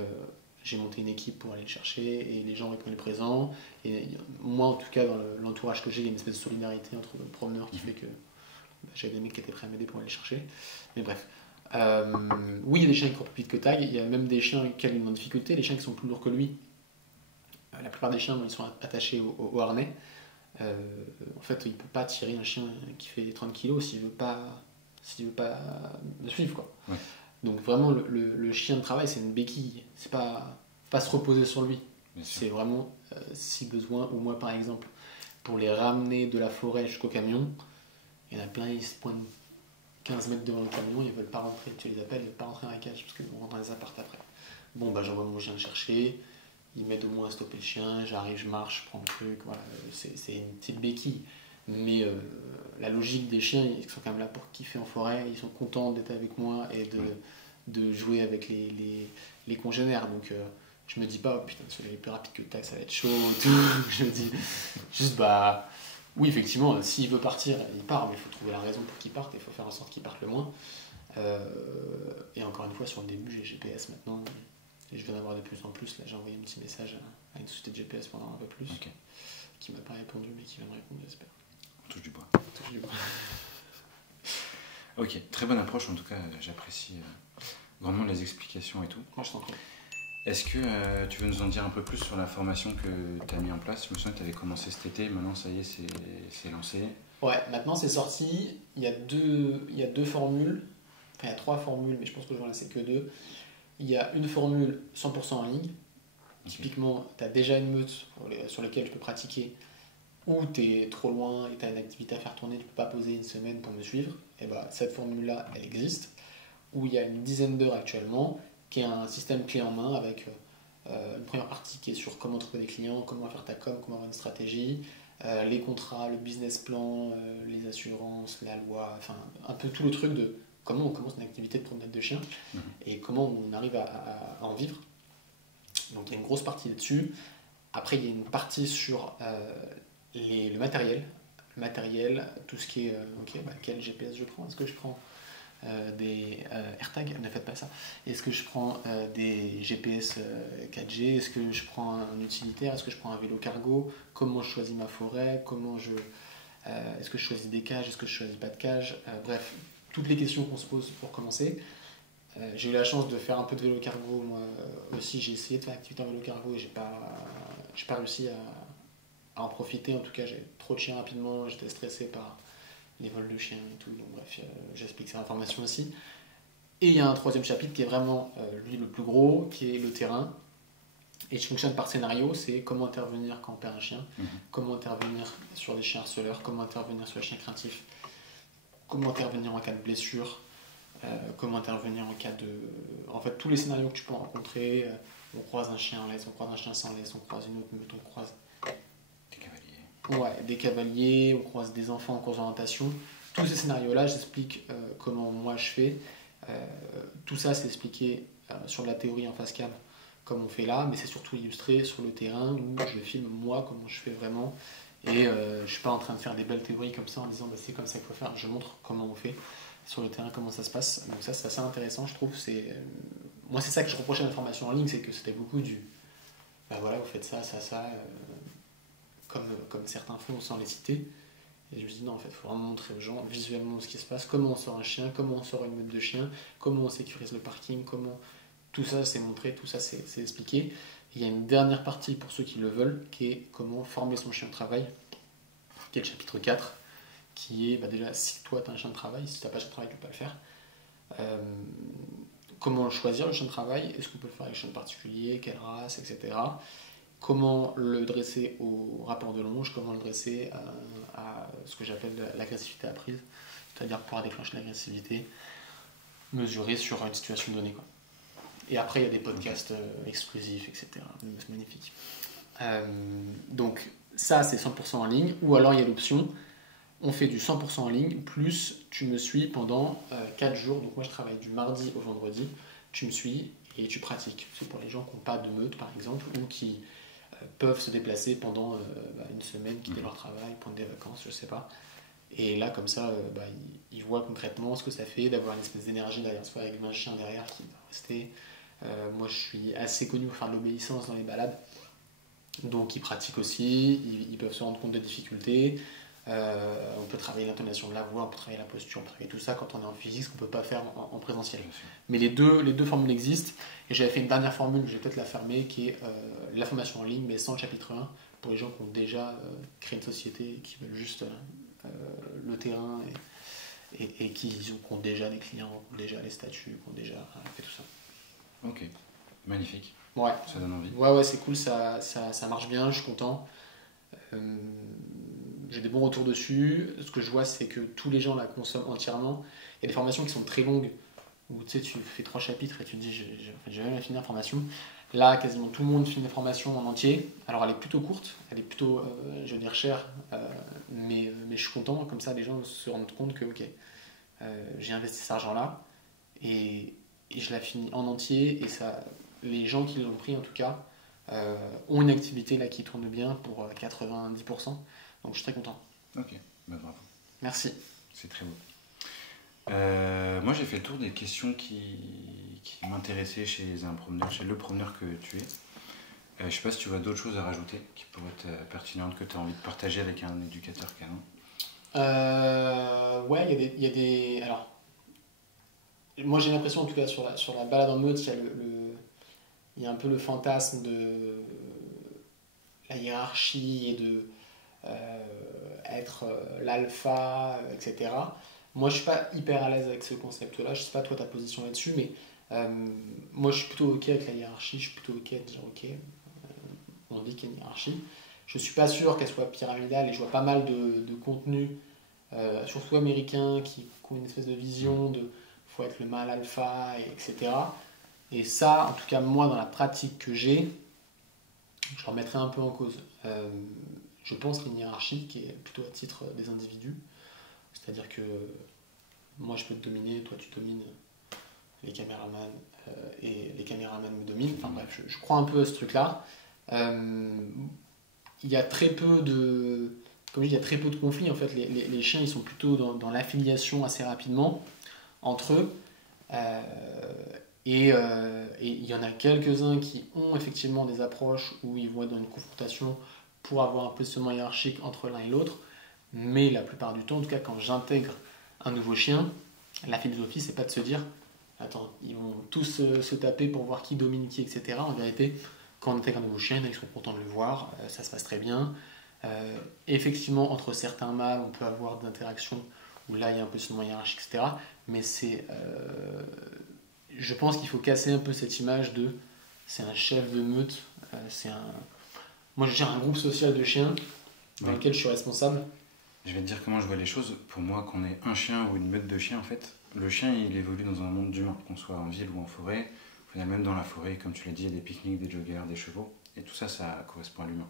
j'ai monté une équipe pour aller le chercher et les gens répondaient présents. Et moi, en tout cas, dans l'entourage que j'ai, il y a une espèce de solidarité entre promeneurs qui fait que j'avais des mecs qui étaient prêts à m'aider pour aller le chercher. Mais bref. Oui, il y a des chiens qui courent plus vite que Tag. Il y a même des chiens qui ont une difficulté, les chiens qui sont plus lourds que lui. La plupart des chiens, ils sont attachés au harnais. En fait, il ne peut pas tirer un chien qui fait 30 kg s'il veut pas le suivre, quoi. Ouais. Donc vraiment, le chien de travail, c'est une béquille. C'est pas se reposer sur lui. C'est vraiment, si besoin, ou moi par exemple, pour les ramener de la forêt jusqu'au camion, il y en a plein, ils se pointent 15 mètres devant le camion, ils veulent pas rentrer. Tu les appelles, ils veulent pas rentrer dans la cage parce qu'ils vont rentrer dans les apparts après. Bon, bah j'envoie mon chien le chercher, ils m'aident au moins à stopper le chien, j'arrive, je marche, je prends le truc, voilà, c'est une petite béquille. Mais la logique des chiens, ils sont quand même là pour kiffer en forêt, ils sont contents d'être avec moi et de jouer avec les congénères. Donc je me dis pas, oh, putain, le soleil est plus rapide que le tac, ça va être chaud. Tout. Je me dis juste, bah oui, effectivement, s'il veut partir, il part, mais il faut trouver la raison pour qu'il parte et il faut faire en sorte qu'il parte le moins. Et encore une fois, sur le début, j'ai GPS maintenant. Et je viens d'avoir de plus en plus. Là, j'ai envoyé un petit message à une société de GPS pendant un peu plus, qui m'a pas répondu, mais qui va me répondre, j'espère. On touche du bois. On touche du bois. Ok, très bonne approche en tout cas, j'apprécie grandement les explications et tout. Moi, je t'en prie. Est-ce que tu veux nous en dire un peu plus sur la formation que tu as mis en place? Je me souviens que tu avais commencé cet été, maintenant ça y est, c'est lancé. Ouais, maintenant c'est sorti. Il y a deux formules. Enfin, il y a 3 formules, mais je pense que je vais en laisser que 2. Il y a une formule 100% en ligne. Typiquement, tu as déjà une meute sur laquelle tu peux pratiquer, ou tu es trop loin et tu as une activité à faire tourner, tu ne peux pas poser une semaine pour me suivre. Et bah, cette formule-là, elle existe. Où il y a une dizaine d'heures actuellement, qui est un système clé en main avec une première partie qui est sur comment trouver des clients, comment faire ta com, comment avoir une stratégie, les contrats, le business plan, les assurances, la loi, enfin un peu tout le truc de comment on commence une activité de promenade de chien et comment on arrive à en vivre. Donc il y a une grosse partie là-dessus. Après il y a une partie sur le matériel. Le matériel, tout ce qui est quel GPS je prends? Est-ce que je prends des AirTags? Ne faites pas ça. Est-ce que je prends des GPS 4G? Est-ce que je prends un utilitaire? Est-ce que je prends un vélo cargo? Comment je choisis ma forêt? Est-ce que je choisis des cages? Est-ce que je choisis pas de cages? Bref, toutes les questions qu'on se pose pour commencer. J'ai eu la chance de faire un peu de vélo cargo. Moi aussi, j'ai essayé de faire activité en vélo cargo et j'ai pas réussi à en profiter. En tout cas, j'ai trop de chiens rapidement. J'étais stressé par les vols de chiens et tout. Donc bref, j'explique cette information aussi. Et il y a un troisième chapitre qui est vraiment, lui, le plus gros, qui est le terrain. Et je fonctionne par scénario, c'est comment intervenir quand on perd un chien, comment intervenir sur les chiens harceleurs, comment intervenir sur les chiens craintifs, comment intervenir en cas de blessure, comment intervenir en cas de... En fait, tous les scénarios que tu peux rencontrer, on croise un chien en laisse, on croise un chien sans laisse, on croise une autre meute, on croise... Des cavaliers. Ouais, des cavaliers, on croise des enfants en cours d'orientation. Tous ces scénarios-là, j'explique comment moi je fais. Tout ça, c'est expliqué sur la théorie en face cam, comme on fait là, mais c'est surtout illustré sur le terrain où je filme moi comment je fais vraiment. Et je ne suis pas en train de faire des belles théories comme ça en disant bah, c'est comme ça qu'il faut faire. Je montre comment on fait sur le terrain, comment ça se passe. Donc ça, c'est assez intéressant, je trouve. Moi, c'est ça que je reprochais à la formation en ligne, c'est que c'était beaucoup du bah voilà, vous faites ça, ça, ça, comme certains font sans les citer. Et je me suis dit non, en fait, il faut vraiment montrer aux gens visuellement ce qui se passe, comment on sort un chien, comment on sort une meute de chiens, comment on sécurise le parking, comment... Tout ça, c'est montré, tout ça, c'est expliqué. Et il y a une dernière partie pour ceux qui le veulent, qui est comment former son chien de travail, qui est le chapitre 4, qui est bah déjà, si toi, tu as un chien de travail, si tu n'as pas de chien de travail, tu ne peux pas le faire. Comment choisir le chien de travail, est-ce qu'on peut le faire avec un chien particulier, quelle race, etc. Comment le dresser au rapport de longe, comment le dresser à ce que j'appelle l'agressivité apprise, c'est-à-dire pouvoir déclencher l'agressivité, mesurer sur une situation donnée, quoi. Et après, il y a des podcasts exclusifs, etc. C'est magnifique. Donc, ça, c'est 100% en ligne. Ou alors, il y a l'option, on fait du 100% en ligne, plus tu me suis pendant 4 jours. Donc, moi, je travaille du mardi au vendredi. Tu me suis et tu pratiques. C'est pour les gens qui n'ont pas de meute, par exemple, ou qui peuvent se déplacer pendant une semaine, quitter leur travail, prendre des vacances, je sais pas. Et là, comme ça, ils voient concrètement ce que ça fait d'avoir une espèce d'énergie derrière soi avec 20 chiens derrière qui va rester. Moi, je suis assez connu pour faire de l'obéissance dans les balades. Donc, ils pratiquent aussi, ils peuvent se rendre compte des difficultés. On peut travailler l'intonation de la voix, on peut travailler la posture, on peut travailler tout ça quand on est en physique, ce qu'on ne peut pas faire en présentiel. Mais les deux formules existent. Et j'avais fait une dernière formule, je vais peut-être la fermer, qui est la formation en ligne, mais sans le chapitre 1, pour les gens qui ont déjà créé une société et qui veulent juste le terrain et qui ont déjà des clients, qui ont déjà les statuts, qui ont déjà fait tout ça. Ok, magnifique. Ouais. Ça donne envie. Ouais, c'est cool, ça marche bien, je suis content. J'ai des bons retours dessus. Ce que je vois, c'est que tous les gens la consomment entièrement. Il y a des formations qui sont très longues, où tu sais, tu fais 3 chapitres et tu te dis, j'ai jamais fini la formation. Là, quasiment tout le monde finit la formation en entier. Alors, elle est plutôt courte, elle est plutôt, je veux dire, chère, mais je suis content. Comme ça, les gens se rendent compte que, ok, j'ai investi cet argent-là et je la finis en entier. Et ça, les gens qui l'ont pris, en tout cas, ont une activité là qui tourne bien pour 90%. Donc, je suis très content. Ok, bah bravo. Merci. C'est très beau. Moi, j'ai fait le tour des questions qui m'intéressaient chez un promeneur, chez le promeneur que tu es. Je ne sais pas si tu vois d'autres choses à rajouter qui pourraient être pertinentes, que tu as envie de partager avec un éducateur canin. Ouais, il y a des. Alors, moi j'ai l'impression, en tout cas, sur la balade en meute, il y a un peu le fantasme de la hiérarchie et de être l'alpha, etc. Moi, je suis pas hyper à l'aise avec ce concept-là. Je sais pas toi ta position là-dessus, mais moi, je suis plutôt ok avec la hiérarchie. Je suis plutôt ok de dire ok, on dit qu'il y a une hiérarchie. Je suis pas sûr qu'elle soit pyramidale et je vois pas mal de contenus, surtout américains, qui ont une espèce de vision de faut être le mâle alpha, etc. Et ça, en tout cas, moi, dans la pratique que j'ai, je remettrai un peu en cause. Je pense qu'il y a une hiérarchie qui est plutôt à titre des individus. C'est-à-dire que moi, je peux te dominer, toi, tu domines les caméramans et les caméramans me dominent. Enfin bref, je crois un peu à ce truc-là. Il y a très peu de... Comme je dis, il y a très peu de conflits. En fait, les chiens, ils sont plutôt dans l'affiliation assez rapidement entre eux. Et il y en a quelques-uns qui ont effectivement des approches où ils vont être dans une confrontation pour avoir un positionnement hiérarchique entre l'un et l'autre. Mais la plupart du temps, en tout cas quand j'intègre un nouveau chien, la philosophie, c'est pas de se dire attends, ils vont tous se taper pour voir qui domine qui, etc. En vérité, quand on intègre un nouveau chien, ils sont contents de le voir, ça se passe très bien. Effectivement, entre certains mâles, on peut avoir des interactions où là, il y a un positionnement hiérarchique, etc. Mais je pense qu'il faut casser un peu cette image de c'est un chef de meute, moi je gère un groupe social de chiens dans lequel je suis responsable. Je vais te dire comment je vois les choses. Pour moi, qu'on ait un chien ou une meute de chiens, en fait, le chien, il évolue dans un monde d'humains, qu'on soit en ville ou en forêt. Au final, même dans la forêt, comme tu l'as dit, il y a des pique-niques, des joggers, des chevaux. Et tout ça, ça correspond à l'humain.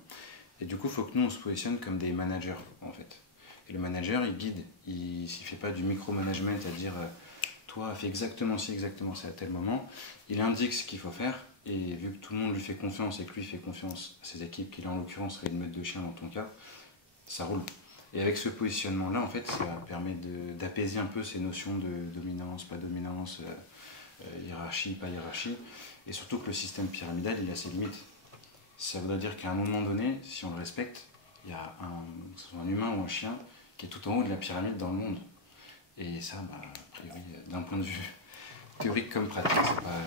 Et du coup, il faut que nous, on se positionne comme des managers, en fait. Et le manager, il guide. Il ne fait pas du micromanagement à dire toi, fais exactement ci, exactement ça à tel moment. Il indique ce qu'il faut faire. Et vu que tout le monde lui fait confiance et que lui fait confiance à ses équipes, qui là, en l'occurrence, serait une meute de chiens dans ton cas, ça roule. Et avec ce positionnement-là, en fait, ça permet d'apaiser un peu ces notions de dominance, pas dominance, hiérarchie, pas hiérarchie. Et surtout que le système pyramidal, il a ses limites. Ça voudrait dire qu'à un moment donné, si on le respecte, il y a que ce soit un humain ou un chien, qui est tout en haut de la pyramide dans le monde. Et ça, a priori, d'un point de vue théorique comme pratique,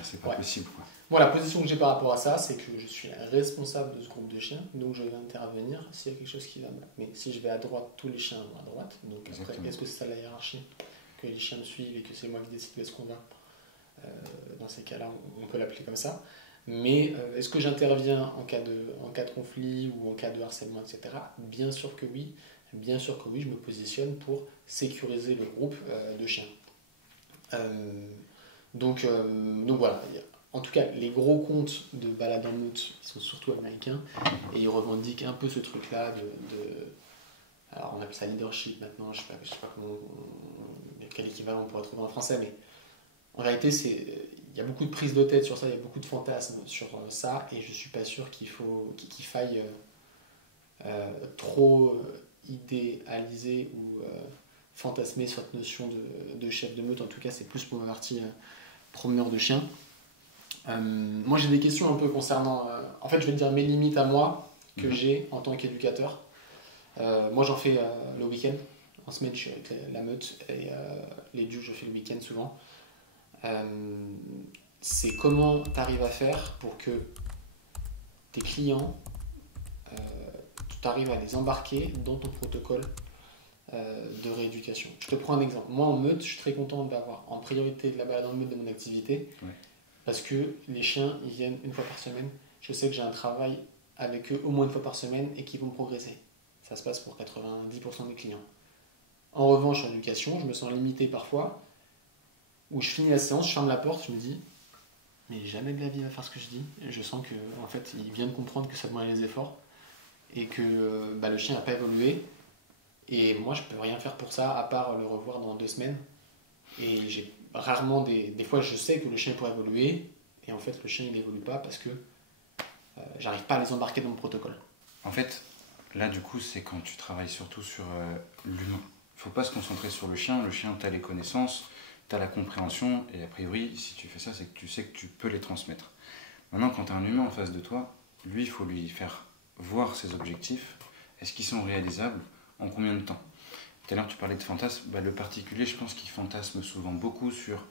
c'est pas possible, quoi. Moi, la position que j'ai par rapport à ça, c'est que je suis responsable de ce groupe de chiens, donc je vais intervenir s'il y a quelque chose qui va mal. Mais si je vais à droite, tous les chiens vont à droite. Donc après, est-ce que c'est ça la hiérarchie? Que les chiens me suivent et que c'est moi qui décide où est-ce qu'on va? Dans ces cas-là, on peut l'appeler comme ça. Mais est-ce que j'interviens en cas de conflit ou en cas de harcèlement, etc. Bien sûr que oui. Bien sûr que oui, je me positionne pour sécuriser le groupe de chiens. Donc voilà. En tout cas, les gros comptes de balade en meute, ils sont surtout américains et ils revendiquent un peu ce truc-là alors on appelle ça leadership maintenant, je sais pas quel équivalent on pourrait trouver en français, mais en réalité, il y a beaucoup de prise de tête sur ça, il y a beaucoup de fantasmes sur ça et je suis pas sûr qu'il faille trop idéaliser ou fantasmer cette notion de chef de meute. En tout cas, c'est plus pour ma partie promeneur de chiens. Moi j'ai des questions un peu concernant en fait je vais te dire mes limites à moi que j'ai en tant qu'éducateur. Moi j'en fais le week-end, en semaine je suis avec la meute et les dieux je fais le week-end souvent. C'est comment tu arrives à faire pour que tes clients tu arrives à les embarquer dans ton protocole de rééducation. Je te prends un exemple. Moi, en meute, je suis très content d'avoir en priorité de la balade en meute de mon activité Ouais. parce que les chiens, ils viennent une fois par semaine. Je sais que j'ai un travail avec eux au moins une fois par semaine et qu'ils vont progresser. Ça se passe pour 90% des clients. En revanche, en éducation, je me sens limité parfois où je finis la séance, je ferme la porte, je me dis mais jamais de la vie il va faire ce que je dis. Et je sens que en fait, il vient de comprendre que ça demande les efforts et que le chien n'a pas évolué. Et moi, je peux rien faire pour ça à part le revoir dans 2 semaines. Et j'ai rarement des fois, je sais que le chien pourrait évoluer et en fait, le chien il n'évolue pas parce que j'arrive pas à les embarquer dans mon protocole. En fait, là, du coup, c'est quand tu travailles surtout sur l'humain. Il faut pas se concentrer sur le chien. Le chien, tu as les connaissances, tu as la compréhension, et a priori, si tu fais ça, c'est que tu sais que tu peux les transmettre. Maintenant, quand tu as un humain en face de toi, lui, il faut lui faire voir ses objectifs. Est-ce qu'ils sont réalisables? En combien de temps? Tout à l'heure, tu parlais de fantasme. Le particulier, je pense qu'il fantasme souvent beaucoup sur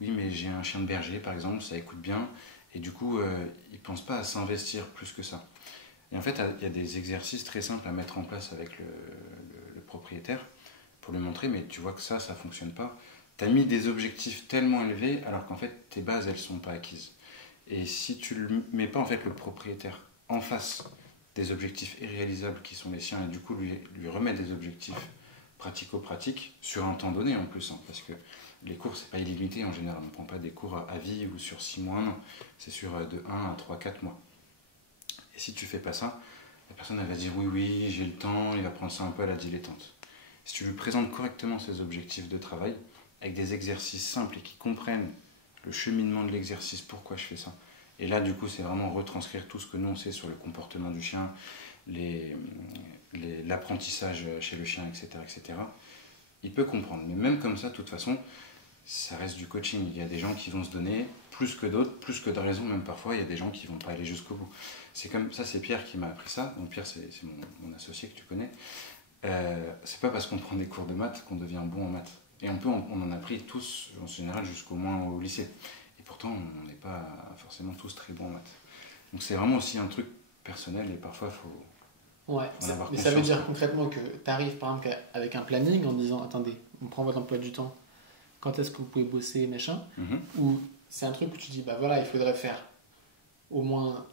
oui, mais j'ai un chien de berger, par exemple, ça écoute bien, et du coup, il ne pense pas à s'investir plus que ça. Et en fait, il y a des exercices très simples à mettre en place avec le propriétaire pour lui montrer, mais tu vois que ça ne fonctionne pas. Tu as mis des objectifs tellement élevés alors qu'en fait, tes bases, elles ne sont pas acquises. Et si tu ne mets pas en fait le propriétaire en face des objectifs irréalisables qui sont les siens et du coup lui remettre des objectifs pratico-pratiques sur un temps donné en plus, hein, parce que les cours c'est pas illimité en général, on ne prend pas des cours à vie ou sur 6 mois, non, c'est sur de 1 à 3, 4 mois. Et si tu fais pas ça, la personne elle va dire oui, oui, j'ai le temps, il va prendre ça un peu à la dilettante. Si tu lui présentes correctement ses objectifs de travail, avec des exercices simples et qui comprennent le cheminement de l'exercice, pourquoi je fais ça. Et là, du coup, c'est vraiment retranscrire tout ce que nous on sait sur le comportement du chien, l'apprentissage chez le chien, etc., etc. Il peut comprendre. Mais même comme ça, de toute façon, ça reste du coaching. Il y a des gens qui vont se donner plus que d'autres, plus que de raison, même parfois, il y a des gens qui vont pas aller jusqu'au bout. C'est comme ça, c'est Pierre qui m'a appris ça. Donc Pierre, c'est mon associé que tu connais. C'est pas parce qu'on prend des cours de maths qu'on devient bon en maths. Et on en a pris tous, en général, jusqu'au moins au lycée. Et pourtant, on n'est pas forcément tous très bons en maths. Donc c'est vraiment aussi un truc personnel et parfois, il faut Ouais, en avoir mais conscience. ça veut dire Quoi. concrètement que tu arrives par exemple avec un planning en disant attendez, on prend votre emploi du temps, quand est-ce que vous pouvez bosser, machin, ou c'est un truc où tu dis bah voilà, il faudrait faire au moins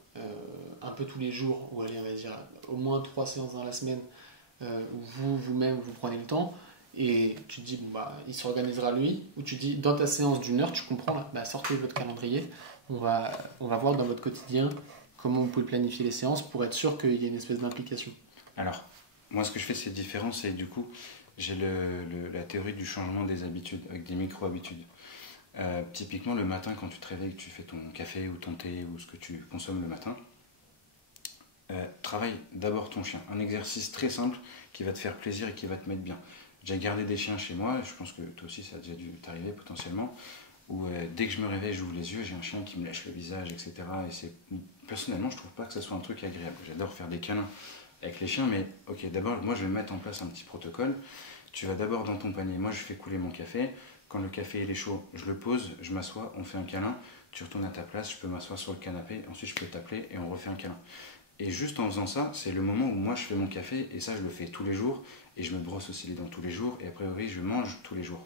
un peu tous les jours, ou allez, on va dire au moins 3 séances dans la semaine, où vous-même vous prenez le temps, et tu te dis bon, bah, il s'organisera lui, ou tu dis dans ta séance d'1 heure, tu comprends là, bah, sortez votre calendrier, on va voir dans votre quotidien comment vous pouvez planifier les séances pour être sûr qu'il y ait une espèce d'implication. Alors, moi, ce que je fais, c'est différent. C'est du coup, j'ai la théorie du changement des habitudes, avec des micro-habitudes. Typiquement, le matin, quand tu te réveilles, que tu fais ton café ou ton thé ou ce que tu consommes le matin, travaille d'abord ton chien. Un exercice très simple qui va te faire plaisir et qui va te mettre bien. J'ai gardé des chiens chez moi, je pense que toi aussi ça a déjà dû t'arriver potentiellement, où dès que je me réveille, j'ouvre les yeux, j'ai un chien qui me lèche le visage, etc. Et personnellement, je trouve pas que ce soit un truc agréable. J'adore faire des câlins avec les chiens, mais ok, d'abord, moi je vais mettre en place un petit protocole. Tu vas d'abord dans ton panier, moi je fais couler mon café. Quand le café il est chaud, je le pose, je m'assois, on fait un câlin. Tu retournes à ta place, je peux m'asseoir sur le canapé, ensuite je peux t'appeler et on refait un câlin. Et juste en faisant ça, c'est le moment où moi je fais mon café, et ça je le fais tous les jours, et je me brosse aussi les dents tous les jours, et a priori je mange tous les jours.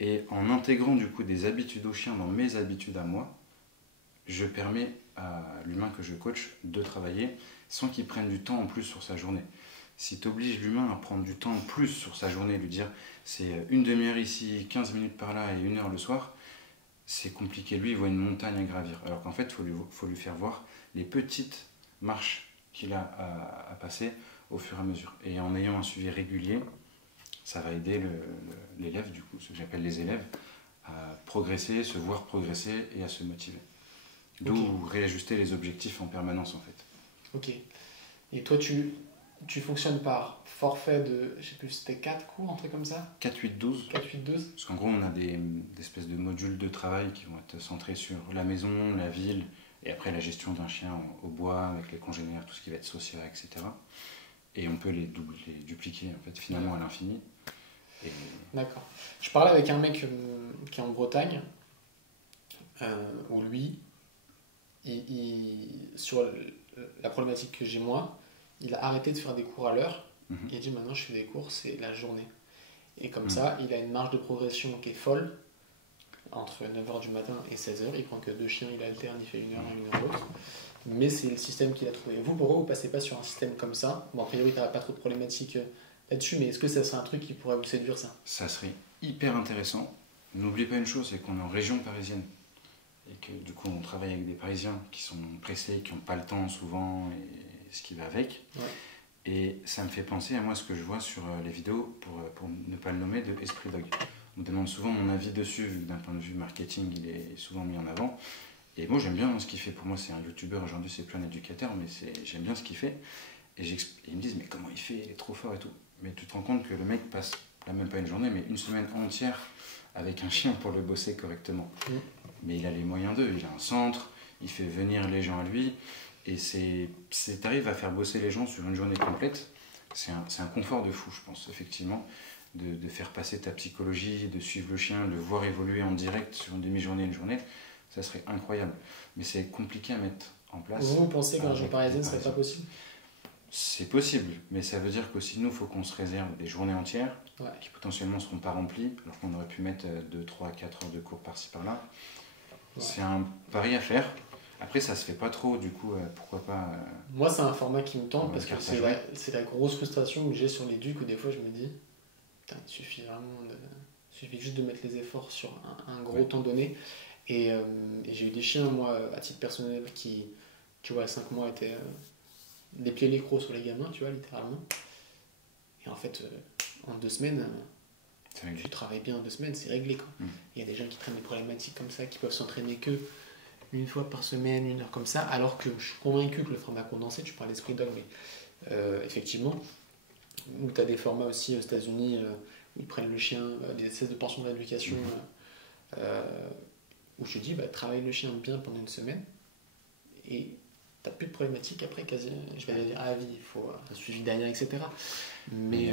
Et en intégrant du coup des habitudes au chien dans mes habitudes à moi, je permets à l'humain que je coach de travailler sans qu'il prenne du temps en plus sur sa journée. Si tu obliges l'humain à prendre du temps en plus sur sa journée, lui dire c'est une demi-heure ici, 15 minutes par là et 1 heure le soir, c'est compliqué. Lui, il voit une montagne à gravir. Alors qu'en fait, faut lui faire voir les petites marches qu'il a à passer au fur et à mesure. Et en ayant un suivi régulier, ça va aider l'élève, du coup, ce que j'appelle les élèves, à progresser, se voir progresser et à se motiver. D'où réajuster les objectifs en permanence en fait. Ok. Et toi, tu fonctionnes par forfait de, je sais plus, c'était 4 cours, un truc comme ça? 4, 8, 12. 4, 8, 12. Parce qu'en gros, on a des espèces de modules de travail qui vont être centrés sur la maison, la ville, et après la gestion d'un chien au bois, avec les congénères, tout ce qui va être social, etc. Et on peut les dupliquer en fait, finalement à l'infini. Et... D'accord. Je parlais avec un mec qui est en Bretagne, où lui, sur la problématique que j'ai moi, il a arrêté de faire des cours à l'heure Il dit maintenant je fais des cours, c'est la journée. Et comme ça, il a une marge de progression qui est folle entre 9h du matin et 16h. Il prend que 2 chiens, il alterne, il fait 1 heure et 1 heure l'autre. Mais c'est le système qu'il a trouvé. Vous, pourquoi vous passez pas sur un système comme ça? Bon, a priori, tu n'as pas trop de problématiques là-dessus, mais est-ce que ça serait un truc qui pourrait vous séduire, ça? Ça serait hyper intéressant. N'oublie pas une chose, c'est qu'on est en région parisienne. Et que du coup, on travaille avec des Parisiens qui sont pressés, qui n'ont pas le temps souvent, et ce qui va avec. Ouais. Et ça me fait penser à moi ce que je vois sur les vidéos, pour ne pas le nommer, de Esprit Dog. On me demande souvent mon avis dessus, vu que d'un point de vue marketing, il est souvent mis en avant. Et moi, j'aime bien ce qu'il fait. Pour moi, c'est un youtubeur. Aujourd'hui, c'est plus un éducateur, mais j'aime bien ce qu'il fait. Et ils me disent, mais comment il fait? Il est trop fort et tout. Mais tu te rends compte que le mec passe, là, même pas une journée, mais une semaine entière avec un chien pour le bosser correctement. Mais il a les moyens d'eux. Il a un centre, il fait venir les gens à lui. Et t'arrives à faire bosser les gens sur une journée complète. C'est un confort de fou, je pense, effectivement. De faire passer ta psychologie, de suivre le chien, de le voir évoluer en direct sur une demi-journée, une journée. Ça serait incroyable. Mais c'est compliqué à mettre en place. Vous pensez qu'un région parisienne, ce serait pas possible? C'est possible, mais ça veut dire qu'aussi nous, il faut qu'on se réserve des journées entières qui potentiellement ne seront pas remplies, alors qu'on aurait pu mettre 2, 3, 4 heures de cours par-ci par-là. C'est un pari à faire. Après, ça se fait pas trop, du coup, pourquoi pas. Moi, c'est un format qui me tente parce que c'est la grosse frustration que j'ai sur les ducs où des fois je me dis, putain, il suffit juste de mettre les efforts sur un gros temps donné. Et j'ai eu des chiens, moi, à titre personnel, qui, tu vois, à 5 mois étaient des pieds les crocs sur les gamins, tu vois, littéralement. Et en fait, en 2 semaines, tu travailles bien en 2 semaines, c'est réglé, quoi. Il y a des gens qui traînent des problématiques comme ça, qui peuvent s'entraîner que une fois par semaine, 1 heure comme ça, alors que je suis convaincu que le format condensé, tu parles d'Esprit Dog, mais effectivement, où tu as des formats aussi aux États-Unis où ils prennent le chien, des espèces de pensions d'éducation, où je te dis, travaille le chien bien pendant 1 semaine, et tu n'as plus de problématiques après, quasi, je vais dire à vie, il faut un suivi derrière, etc. Mais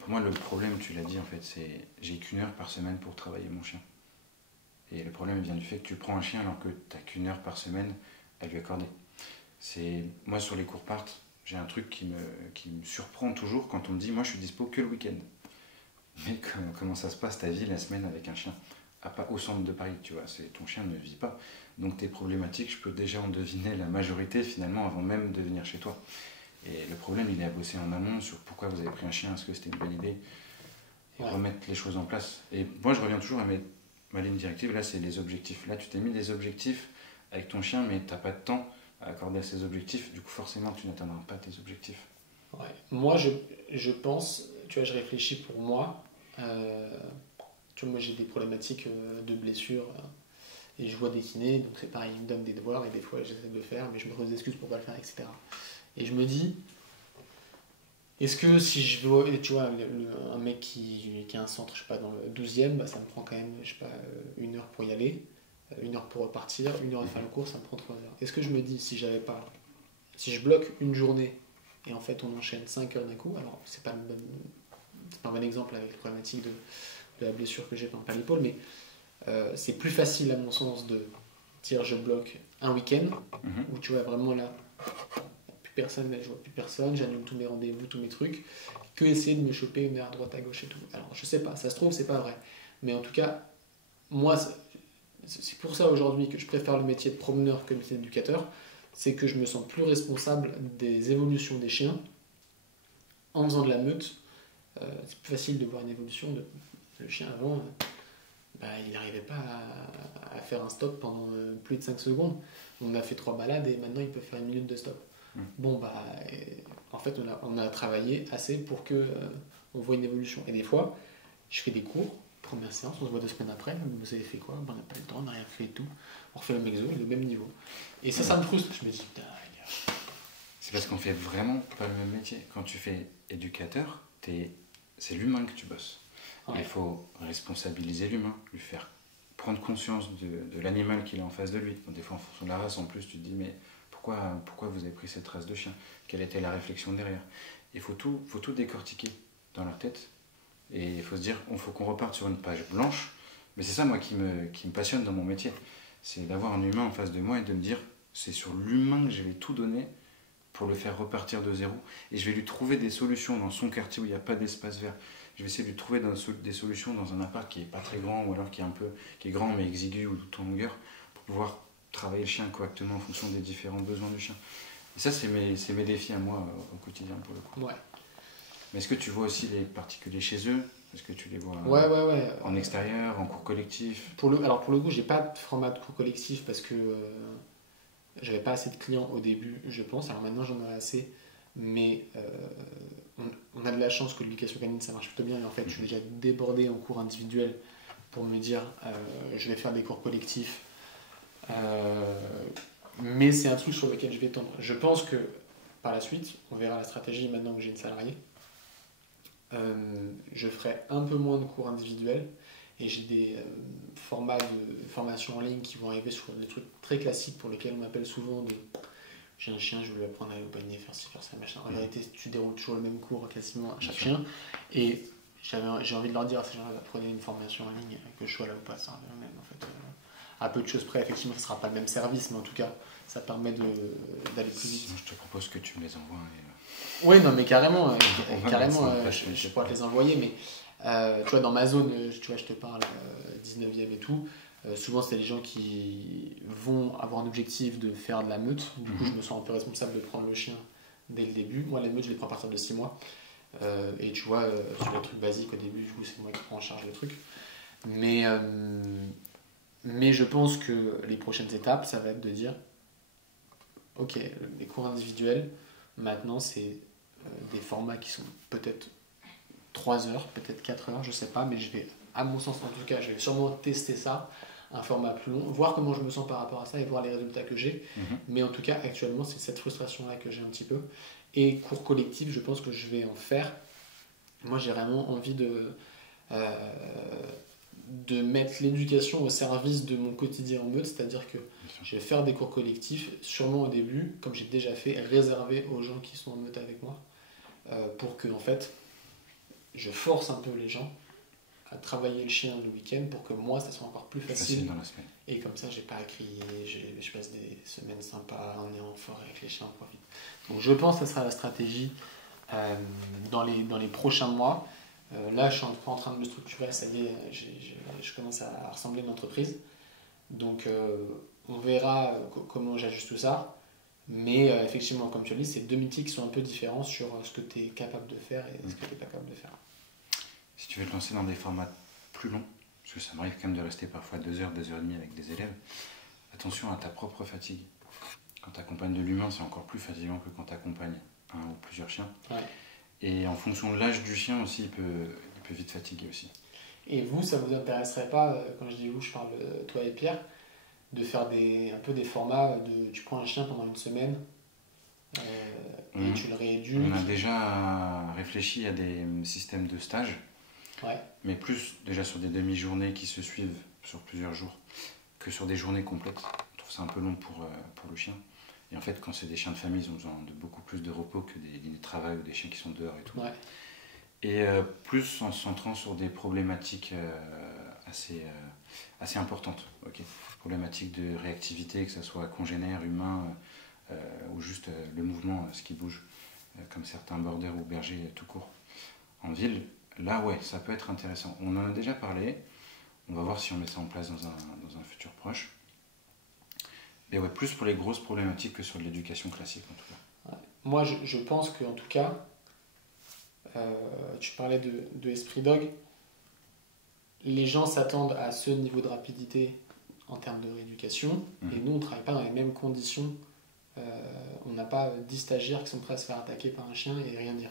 pour moi, le problème, tu l'as dit, en fait, c'est j'ai qu'1 heure par semaine pour travailler mon chien. Et le problème vient du fait que tu prends un chien alors que tu n'as qu'1 heure par semaine à lui accorder. Moi, sur les cours part, j'ai un truc qui me surprend toujours quand on me dit, moi, je suis dispo que le week-end. Mais comment ça se passe ta vie la semaine avec un chien? Pas au centre de Paris, tu vois, ton chien ne vit pas. Donc tes problématiques, je peux déjà en deviner la majorité finalement avant même de venir chez toi. Et le problème, il est à bosser en amont sur pourquoi vous avez pris un chien, est-ce que c'était une bonne idée, et remettre les choses en place. Et moi, je reviens toujours à ma ligne directive, là, c'est les objectifs. Là, tu t'es mis des objectifs avec ton chien, mais tu n'as pas de temps à accorder à ces objectifs, du coup, forcément, tu n'atteindras pas tes objectifs. Ouais. Moi, je pense, tu vois, je réfléchis pour moi. Tu vois, moi, j'ai des problématiques de blessures. Et je vois des kinés, donc c'est pareil, ils me donnent des devoirs et des fois j'essaie de le faire, mais je me trouve des excuses pour pas le faire, etc. Et je me dis, est-ce que si je vois, tu vois, un mec qui a un centre, je sais pas, dans le 12e, ça me prend quand même, je sais pas, 1 heure pour y aller, 1 heure pour repartir, 1 heure à faire le cours, ça me prend 3 heures. Est-ce que je me dis, si je bloque une journée et en fait on enchaîne 5 heures d'un coup, alors c'est pas un bon exemple avec la problématique de la blessure que j'ai par l'épaule, mais c'est plus facile à mon sens de dire je bloque un week-end où tu vois vraiment là plus personne, je vois plus personne, j'annule tous mes rendez-vous, tous mes trucs, que essayer de me choper 1 heure à droite à gauche et tout. Alors je sais pas, ça se trouve c'est pas vrai, mais en tout cas moi c'est pour ça aujourd'hui que je préfère le métier de promeneur que le métier d'éducateur, c'est que je me sens plus responsable des évolutions des chiens en faisant de la meute. C'est plus facile de voir une évolution le chien avant. Il n'arrivait pas à faire un stop pendant plus de 5 secondes. On a fait 3 balades et maintenant il peut faire 1 minute de stop. Bon, en fait, on a travaillé assez pour qu'on voit une évolution. Et des fois, je fais des cours, première séance, on se voit 2 semaines après, vous avez fait quoi? On n'a pas le temps, on n'a rien fait et tout. On refait le même exo, le même niveau. Et ça me frustre. Je me dis, putain, c'est parce qu'on fait vraiment pas le même métier. Quand tu fais éducateur, c'est l'humain que tu bosses. Ouais. Il faut responsabiliser l'humain, lui faire prendre conscience de l'animal qu'il a en face de lui. Donc, des fois, en fonction de la race, en plus, tu te dis, mais pourquoi vous avez pris cette race de chien? Quelle était la réflexion derrière? Il faut tout décortiquer dans leur tête. Et il faut se dire, il faut qu'on reparte sur une page blanche. Mais c'est ça, moi, qui me passionne dans mon métier. C'est d'avoir un humain en face de moi et de me dire, c'est sur l'humain que je vais tout donner pour le faire repartir de zéro. Et je vais lui trouver des solutions dans son quartier où il n'y a pas d'espace vert. Je vais essayer de lui trouver des solutions dans un appart qui n'est pas très grand, ou alors qui est grand mais exigu ou tout en longueur, pour pouvoir travailler le chien correctement en fonction des différents besoins du chien. Et ça, c'est mes défis à moi au quotidien pour le coup. Ouais. Mais est-ce que tu vois aussi les particuliers chez eux? Est-ce que tu les vois Ouais. en extérieur, en cours collectif? Alors pour le coup, j'ai pas de format de cours collectif parce que j'avais pas assez de clients au début, je pense. Alors maintenant, j'en aurai assez. Mais on a de la chance que l'éducation canine, ça marche plutôt bien. Et en fait, je suis déjà débordé en cours individuel pour me dire, je vais faire des cours collectifs. Mais c'est un truc sur lequel je vais tendre. Je pense que par la suite, on verra la stratégie maintenant que j'ai une salariée. Je ferai un peu moins de cours individuels et j'ai des formats de formation en ligne qui vont arriver sur des trucs très classiques pour lesquels on m'appelle souvent de j'ai un chien, je veux lui apprendre à aller au panier, faire ci, faire ça, machin. En vérité, tu déroules toujours le même cours quasiment à chaque chien et j'ai envie de leur dire à ces gens-là, prenez une formation en ligne, que je sois là ou pas, ça revient au même en fait. À peu de choses près, effectivement, ce ne sera pas le même service, mais en tout cas, ça permet d'aller plus vite. Sinon, je te propose que tu me les envoies. Oui, non, mais carrément, je pourrais te les envoyer, mais tu vois, dans ma zone, tu vois, je te parle 19e et tout, souvent c'est les gens qui vont avoir un objectif de faire de la meute, du coup je me sens un peu responsable de prendre le chien dès le début. Moi, la meute, je les prends à partir de 6 mois, et tu vois, sur les trucs basiques au début, du coup c'est moi qui prends en charge le truc. Mais je pense que les prochaines étapes, ça va être de dire, ok, les cours individuels, maintenant c'est des formats qui sont peut-être 3 heures, peut-être 4 heures, je sais pas, mais je vais, à mon sens en tout cas, je vais sûrement tester ça, un format plus long, voir comment je me sens par rapport à ça et voir les résultats que j'ai. Mais en tout cas, actuellement, c'est cette frustration-là que j'ai un petit peu. Et cours collectif, je pense que je vais en faire. Moi, j'ai vraiment envie de mettre l'éducation au service de mon quotidien en meute, c'est-à-dire que je vais faire des cours collectifs, sûrement au début, comme j'ai déjà fait, réservés aux gens qui sont en meute avec moi, pour que en fait, je force un peu les gens à travailler le chien le week-end pour que moi, ça soit encore plus facile dans la semaine. Et comme ça, j'ai pas à crier, je passe des semaines sympas, on est en forêt avec les chiens, on profite. Donc je pense que ça sera la stratégie dans les prochains mois. Là, je suis en train de me structurer, ça y est, je commence à ressembler à une entreprise. Donc, on verra comment j'ajuste tout ça. Mais effectivement, comme tu as dit, c'est deux métiers qui sont un peu différents sur ce que tu es capable de faire et ce que tu n'es pas capable de faire. Si tu veux te lancer dans des formats plus longs, parce que ça m'arrive quand même de rester parfois 2 heures, 2 heures et demie avec des élèves, attention à ta propre fatigue. Quand tu accompagnes de l'humain, c'est encore plus fatigant que quand tu accompagnes un ou plusieurs chiens. Ouais. Et en fonction de l'âge du chien aussi, il peut vite fatiguer aussi. Et vous, ça vous intéresserait pas, quand je dis vous, je parle de toi et Pierre, de faire un peu des formats de tu prends un chien pendant une semaine et tu le rééduques. On a déjà réfléchi à des systèmes de stage, mais plus déjà sur des demi-journées qui se suivent sur plusieurs jours que sur des journées complètes. Je trouve ça un peu long pour le chien. Et en fait, quand c'est des chiens de famille, ils ont besoin de beaucoup plus de repos que des lignes de travail ou des chiens qui sont dehors et tout. Ouais. Et plus en se centrant sur des problématiques assez importantes. Okay. Problématiques de réactivité, que ce soit congénère, humain, ou juste le mouvement, ce qui bouge, comme certains borders ou bergers tout court. En ville, là, ouais, ça peut être intéressant. On en a déjà parlé. On va voir si on met ça en place dans un futur proche. Mais ouais, plus pour les grosses problématiques que sur l'éducation classique, en tout cas. Ouais. Moi, je pense qu'en tout cas, tu parlais de Esprit Dog, les gens s'attendent à ce niveau de rapidité en termes de rééducation, et nous, on ne travaille pas dans les mêmes conditions. On n'a pas 10 stagiaires qui sont prêts à se faire attaquer par un chien et rien dire.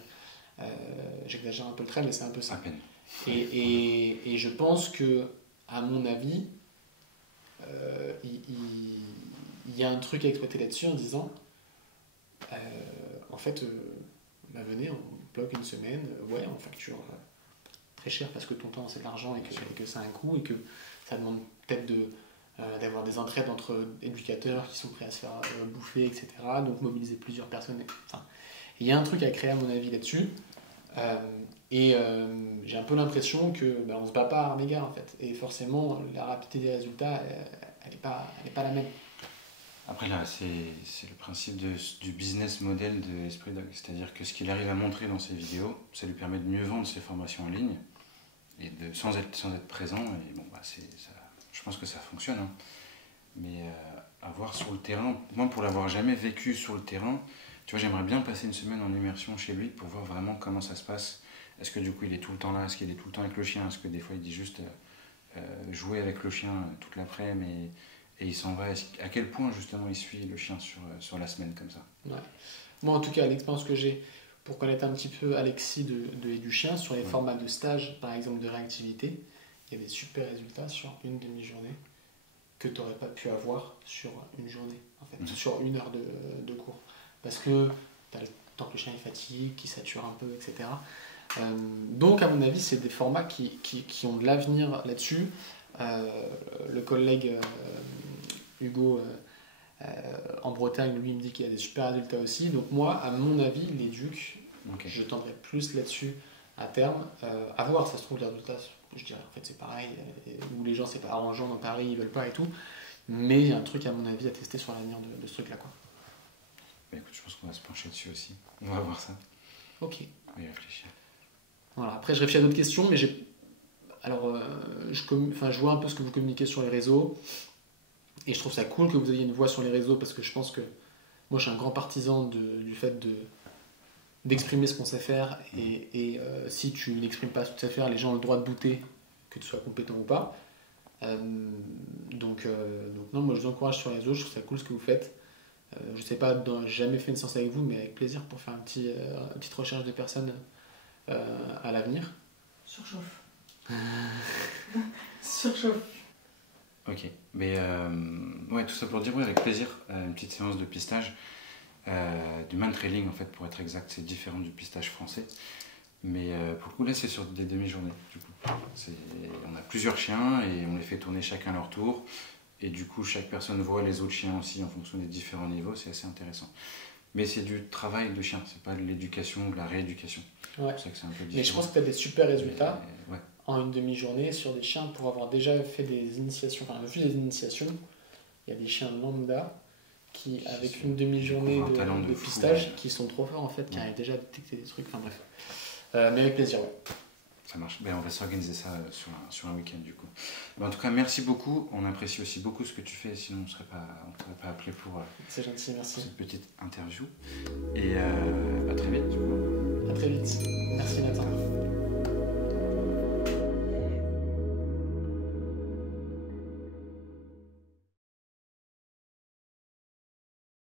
J'exagère un peu le trait, mais c'est un peu ça. À peine. Et je pense que, à mon avis, il y a un truc à exploiter là-dessus en disant en fait, venez, on bloque une semaine, ouais, on facture très cher parce que ton temps c'est de l'argent et que ça a un coût et que ça demande peut-être d'avoir des entraides entre éducateurs qui sont prêts à se faire bouffer, etc. Donc mobiliser plusieurs personnes. Enfin, il y a un truc à créer à mon avis là-dessus. J'ai un peu l'impression que on se bat pas à armes égales en fait. Et forcément, la rapidité des résultats, elle est pas la même. Après là, c'est le principe du business model de Esprit Dog. C'est-à-dire que ce qu'il arrive à montrer dans ses vidéos, ça lui permet de mieux vendre ses formations en ligne et sans être présent. Et bon, je pense que ça fonctionne. Hein. Mais à voir sur le terrain, moi pour l'avoir jamais vécu sur le terrain, tu vois, j'aimerais bien passer une semaine en immersion chez lui pour voir vraiment comment ça se passe. Est-ce que du coup il est tout le temps là? Est-ce qu'il est tout le temps avec le chien? Est-ce que des fois il dit juste jouer avec le chien toute l'après-midi et il s'en va? À quel point justement il suit le chien sur la semaine comme ça? Ouais. Moi en tout cas, l'expérience que j'ai pour connaître un petit peu Alexis et du chien, sur les formats de stage, par exemple de réactivité, il y a des super résultats sur une demi-journée que tu n'aurais pas pu avoir sur une journée, en fait, sur une heure de cours. Parce que tu as le temps que le chien est fatigué, qu'il sature un peu, etc. Donc, à mon avis, c'est des formats qui ont de l'avenir là-dessus. Le collègue Hugo en Bretagne, lui, me dit qu'il y a des super résultats aussi. Donc, moi, à mon avis, l'éduc, je tendrais plus là-dessus à terme. À voir, ça se trouve, les résultats, je dirais, en fait, c'est pareil. Où les gens, c'est pas arrangeant dans Paris, ils veulent pas et tout. Mais il y a un truc, à mon avis, à tester sur l'avenir de ce truc-là, quoi. Bah, écoute, je pense qu'on va se pencher dessus aussi. On va voir ça. Ok. Et réfléchir. Voilà. Après, je réfléchis à d'autres questions, mais alors, je vois un peu ce que vous communiquez sur les réseaux. Et je trouve ça cool que vous ayez une voix sur les réseaux parce que je pense que moi, je suis un grand partisan du fait d'exprimer ce qu'on sait faire. Et si tu n'exprimes pas ce que tu sais faire, les gens ont le droit de douter que tu sois compétent ou pas. Donc non, moi je vous encourage sur les réseaux, je trouve ça cool ce que vous faites. Je sais pas, j'ai jamais fait une séance avec vous, mais avec plaisir pour faire une petite recherche de personnes à l'avenir. Surchauffe. Surchauffe. Ok, mais ouais, tout ça pour dire, oui, avec plaisir, une petite séance de pistage, du man trailing en fait, pour être exact, c'est différent du pistage français. Mais pour le coup, là, c'est sur des demi-journées. Du coup, on a plusieurs chiens et on les fait tourner chacun à leur tour. Et du coup, chaque personne voit les autres chiens aussi en fonction des différents niveaux. C'est assez intéressant. Mais c'est du travail de chien, c'est pas de l'éducation ou de la rééducation. Ouais. C'est ça que c'est un peu différent. Mais je pense que tu as des super résultats ouais. en une demi-journée sur des chiens pour avoir déjà fait des initiations. Enfin, vu des initiations, il y a des chiens lambda qui, avec une demi-journée de pistage, qui sont trop forts en fait, qui arrivent déjà à détecter des trucs. Enfin bref. Mais avec plaisir, ouais. Ça marche. Ben, on va s'organiser ça sur un week-end du coup. Ben, en tout cas, merci beaucoup. On apprécie aussi beaucoup ce que tu fais. Sinon, on ne t'aurait pas appelé pour c'est gentil, merci. Cette petite interview. Et à très vite. À très vite.